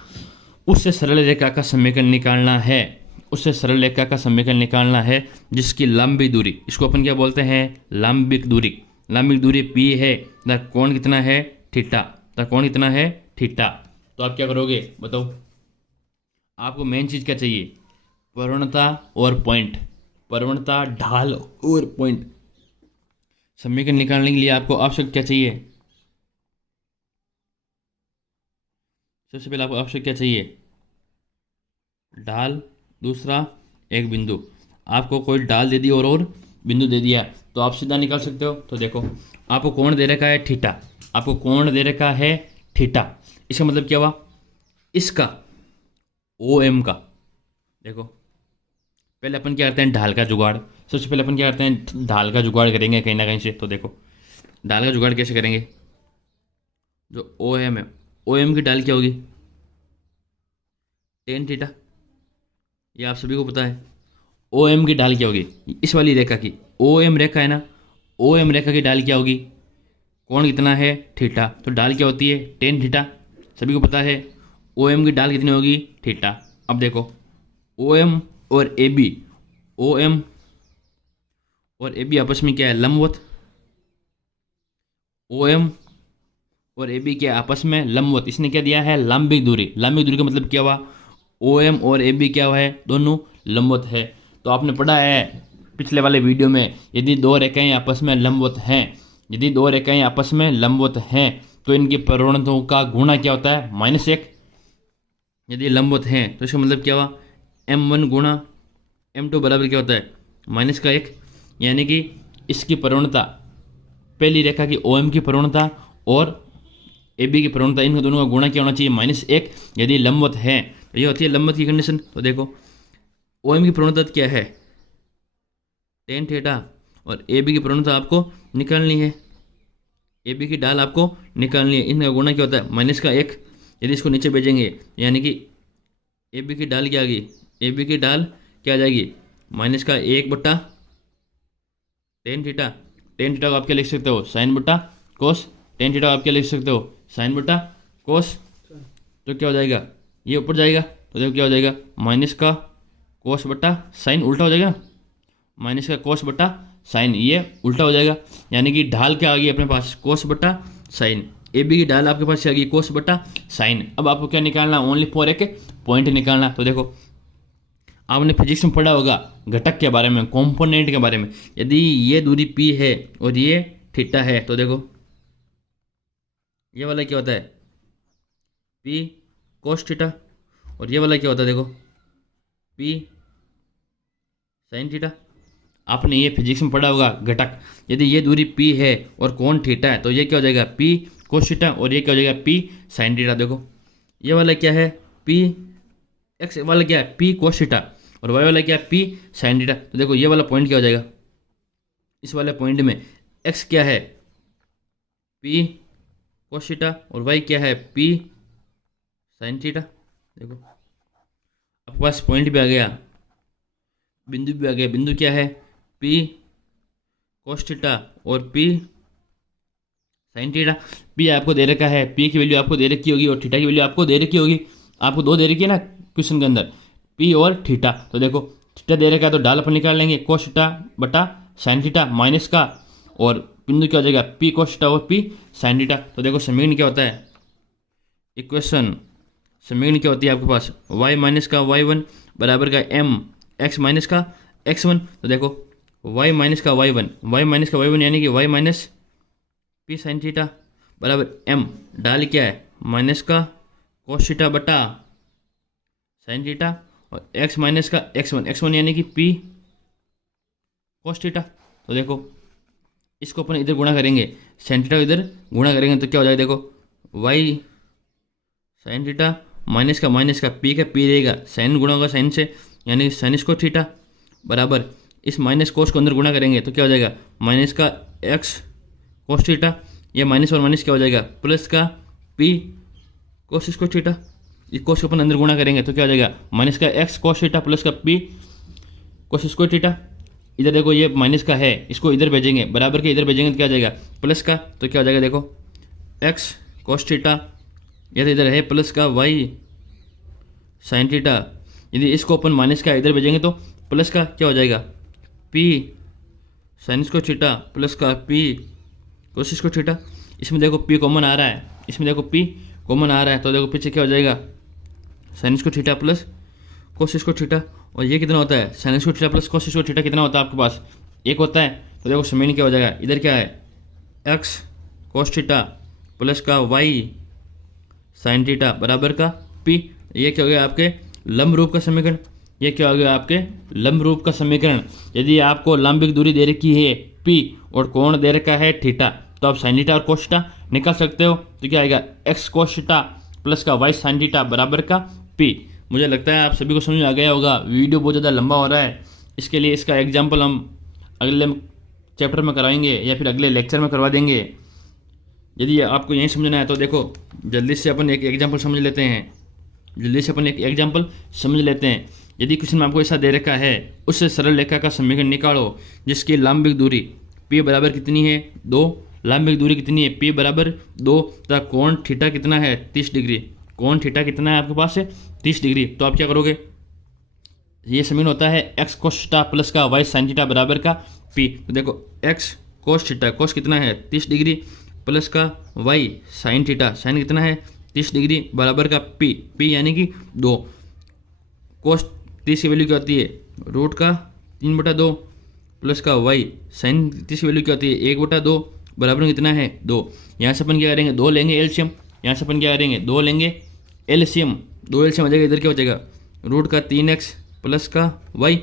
उससे सरल रेखा का समीकरण निकालना है, उससे सरल रेखा का समीकरण निकालना है जिसकी लंबी दूरी, इसको अपन क्या बोलते हैं लंबिक दूरी। लंबिक दूरी पी है, द कोण कितना है थीटा, द कोण कितना है थीटा। तो आप क्या करोगे बताओ, आपको मेन चीज़ क्या चाहिए, प्रवणता और पॉइंट, प्रवणता ढाल और पॉइंट। समीकरण निकालने के लिए आपको आवश्यक क्या चाहिए, सबसे पहले आपको आवश्यक क्या चाहिए ढाल, दूसरा एक बिंदु। आपको कोई ढाल दे दी और बिंदु दे दिया तो आप सीधा निकाल सकते हो। तो देखो आपको कोण दे रखा है थीटा, आपको कोण दे रखा है थीटा, इसका मतलब क्या हुआ, इसका ओ एम का, देखो पहले अपन क्या करते हैं ढाल का जुगाड़, सबसे पहले अपन क्या करते हैं ढाल का जुगाड़ करेंगे कहीं ना कहीं से। तो देखो ढाल का जुगाड़ कैसे करेंगे, जो ओ एम है, ओ एम की ढाल क्या होगी टेन थीटा, ये आप सभी को पता है। ओ एम की ढाल क्या होगी, इस वाली रेखा की, ओ एम रेखा है ना, ओ एम रेखा की ढाल क्या होगी, कोण कितना है थीटा, तो ढाल क्या होती है टेन थीटा, सभी को पता है। ओ एम की ढाल कितनी होगी थीटा। अब देखो ओ एम और ए बी, ओ एम और ए बी आपस में क्या है लंबवत, ओ एम और ए बी के आपस में लंबवत, इसने क्या दिया है लंबिक दूरी। लंबिक दूरी का मतलब क्या हुआ, ओ एम और ए बी क्या हुआ है दोनों लंबवत है। तो आपने पढ़ा है पिछले वाले वीडियो में, यदि दो रेखाएं आपस में लंबवत हैं, यदि दो रेखाएं आपस में लंबवत हैं तो इनकी प्रवणताओं का गुणा क्या होता है -1। यदि लंबवत हैं तो इसका मतलब क्या हुआ m1 गुणा m2 बराबर क्या होता है -1, यानी कि इसकी प्रवणता, पहली रेखा की ओ एम की प्रवणता और ए बी की प्रवणता, इन दोनों का गुणा क्या होना चाहिए -1, यदि लंबवत है। तो ये होती है लंबवत की कंडीशन। तो देखो ओ एम की प्रवणता क्या है टेन थीटा, और ए बी की प्रवणता आपको निकालनी है, ए बी की ढाल आपको निकालनी है, इनका गुणा क्या होता है -1। यदि इसको नीचे भेजेंगे यानी कि ए बी की ढाल क्या आ गई, ए बी की ढाल क्या आ जाएगी -1/टेन थीटा। टेन थीटा को आप क्या लिख सकते हो साइन बटा कोस, टेन थीटा को आप क्या लिख सकते हो साइन बटा कोस। तो क्या हो जाएगा ये ऊपर जाएगा, तो देखो क्या हो जाएगा माइनस का कोस बटा साइन, उल्टा हो जाएगा माइनस का कोस बटा साइन, ये उल्टा हो जाएगा, यानी कि ढाल क्या आ गई अपने पास कोस बटा साइन। ए बी की ढाल आपके पास क्या आ गई कोस बटा साइन। अब आपको क्या निकालना, ओनली फॉर एक पॉइंट निकालना। तो देखो आपने फिजिक्स में पढ़ा होगा घटक के बारे में, कंपोनेंट के बारे में। यदि ये दूरी पी है और ये थीटा है तो देखो ये वाला क्या होता है पी कोस थीटा, और ये वाला क्या होता है देखो पी साइन थीटा। आपने ये फिजिक्स में पढ़ा होगा घटक। यदि ये दूरी p है और कोण थीटा है तो ये क्या हो जाएगा p कोस थीटा, और ये क्या हो जाएगा p साइन थीटा। देखो ये वाला क्या है p, x वाला क्या है p कोस थीटा, और y वाला क्या है p साइन थीटा। तो देखो ये वाला पॉइंट क्या हो जाएगा, इस वाले पॉइंट में x क्या है p कोस थीटा और y क्या है p साइन थीटा। देखो आपके पास पॉइंट भी आ गया, बिंदु भी आ गया। बिंदु क्या है P कोस थीटा और P साइन थीटा। P आपको दे रखा है, P की वैल्यू आपको दे रखी होगी और थीटा की वैल्यू आपको दे रखी होगी। आपको दो दे रखी है ना, क्वेश्चन के अंदर, पी और थीटा। तो देखो थीटा दे रखा है तो डाल अपन निकाल लेंगे, कोस थीटा बटा साइन थीटा माइनस का, और बिंदु क्या हो जाएगा, पी कोस थीटा और पी साइन थीटा। तो देखो समीकरण क्या होता है, इक्वेशन समीकरण क्या होती है आपके पास, y माइनस का y1 बराबर का m x माइनस का x1। तो देखो y माइनस का y1 यानी कि y minus P sine theta बराबर m, डाल क्या है माइनस का कोस थीटा बटा साइन थीटा, और x माइनस का x1 यानी कि p कोस थीटा। तो देखो इसको अपन इधर गुणा करेंगे, साइन थीटा इधर गुणा करेंगे तो क्या हो जाएगा, देखो y साइन थीटा माइनस का पी रहेगा, साइन गुणा होगा साइन से यानी साइन स्क्वायर थीटा बराबर इस माइनस कोस को अंदर गुणा करेंगे तो क्या हो जाएगा, माइनस का एक्स कोस थीटा, ये माइनस और माइनस क्या हो जाएगा, प्लस का पी कोस स्क्वायर थीटा। इस कोस को अपन अंदर गुणा करेंगे तो क्या हो जाएगा, माइनस का एक्स कोस थीटा प्लस का पी कोस स्क्वायर थीटा। इधर देखो ये माइनस का है, इसको इधर भेजेंगे, बराबर के इधर भेजेंगे तो क्या हो जाएगा, प्लस का, तो क्या हो जाएगा देखो एक्स कोस थीटा, यह तो इधर है प्लस का वाई साइन थीटा। यदि इसको अपन माइनस का इधर भेजेंगे तो प्लस का क्या हो जाएगा, P sine square theta plus का पी कोस स्क्वायर थीटा। इसमें देखो पी कॉमन आ रहा है, तो देखो पीछे क्या हो जाएगा, sine square theta plus cos square theta. और ये कितना होता है, sine square theta plus cos square theta कितना होता है आपके पास, 1 होता है। तो देखो समीकरण क्या हो जाएगा, इधर क्या है एक्स कोस थीटा प्लस का वाई साइन थीटा बराबर का पी। ये क्या हो गया आपके लंब रूप का समीकरण। यदि आपको लंबिक दूरी दे रखी है पी और कोण दे रखा है थीटा, तो आप साइन थीटा और कोस थीटा निकाल सकते हो। तो क्या आएगा, एक्स कोस थीटा प्लस का वाई साइन थीटा बराबर का पी। मुझे लगता है आप सभी को समझ में आ गया होगा। वीडियो बहुत ज़्यादा लंबा हो रहा है, इसके लिए इसका एग्जाम्पल हम अगले चैप्टर में कराएंगे या फिर अगले लेक्चर में करवा देंगे। यदि आपको यही समझना है तो देखो जल्दी से अपन एक एग्जाम्पल समझ लेते हैं। यदि क्वेश्चन में आपको ऐसा दे रखा है, उससे सरल रेखा का समीकरण निकालो जिसकी लंबिक दूरी p बराबर कितनी है 2, लंबिक दूरी कितनी है p बराबर 2 तथा कोण थीटा कितना है 30 डिग्री। कोण थीटा कितना है आपके पास है 30 डिग्री। तो आप क्या करोगे, ये समीकरण होता है एक्स कोस थीटा प्लस का वाई साइन थीटा बराबर का p। तो देखो एक्स कोस थीटा, कोस कितना है 30 डिग्री प्लस का वाई साइन थीटा, साइन कितना है 30 डिग्री बराबर का p यानी कि 2। कोस 30 की वैल्यू क्या होती है, रूट का 3/2 प्लस का वाई साइन 30 की वैल्यू क्या होती है 1/2 बराबर में कितना है 2। यहाँ से अपन क्या करेंगे, 2 लेंगे एलसीएम, 2 लेंगे एलसीएम हो जाएगा, इधर क्या हो जाएगा रूट का 3x प्लस का वाई,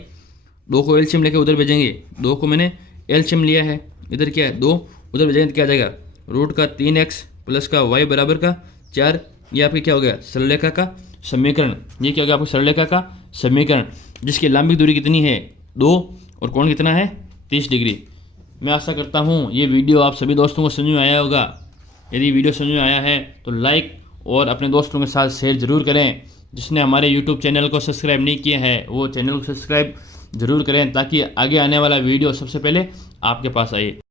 2 को एलसीएम लेके उधर भेजेंगे, 2 को मैंने एलसीएम लिया है, इधर क्या है 2 उधर भेजेंगे तो क्या आ जाएगा रूट का 3x प्लस का वाई बराबर का 4। ये आपकी क्या हो गया सरल रेखा का समीकरण। ये क्या हो गया आपको सरल रेखा का समीकरण जिसकी लंबिक दूरी कितनी है 2 और कोण कितना है 30 डिग्री। मैं आशा करता हूँ ये वीडियो आप सभी दोस्तों को समझ में आया होगा। यदि वीडियो समझ में आया है तो लाइक और अपने दोस्तों के साथ शेयर ज़रूर करें। जिसने हमारे यूट्यूब चैनल को सब्सक्राइब नहीं किया है वो चैनल को सब्सक्राइब ज़रूर करें ताकि आगे आने वाला वीडियो सबसे पहले आपके पास आए।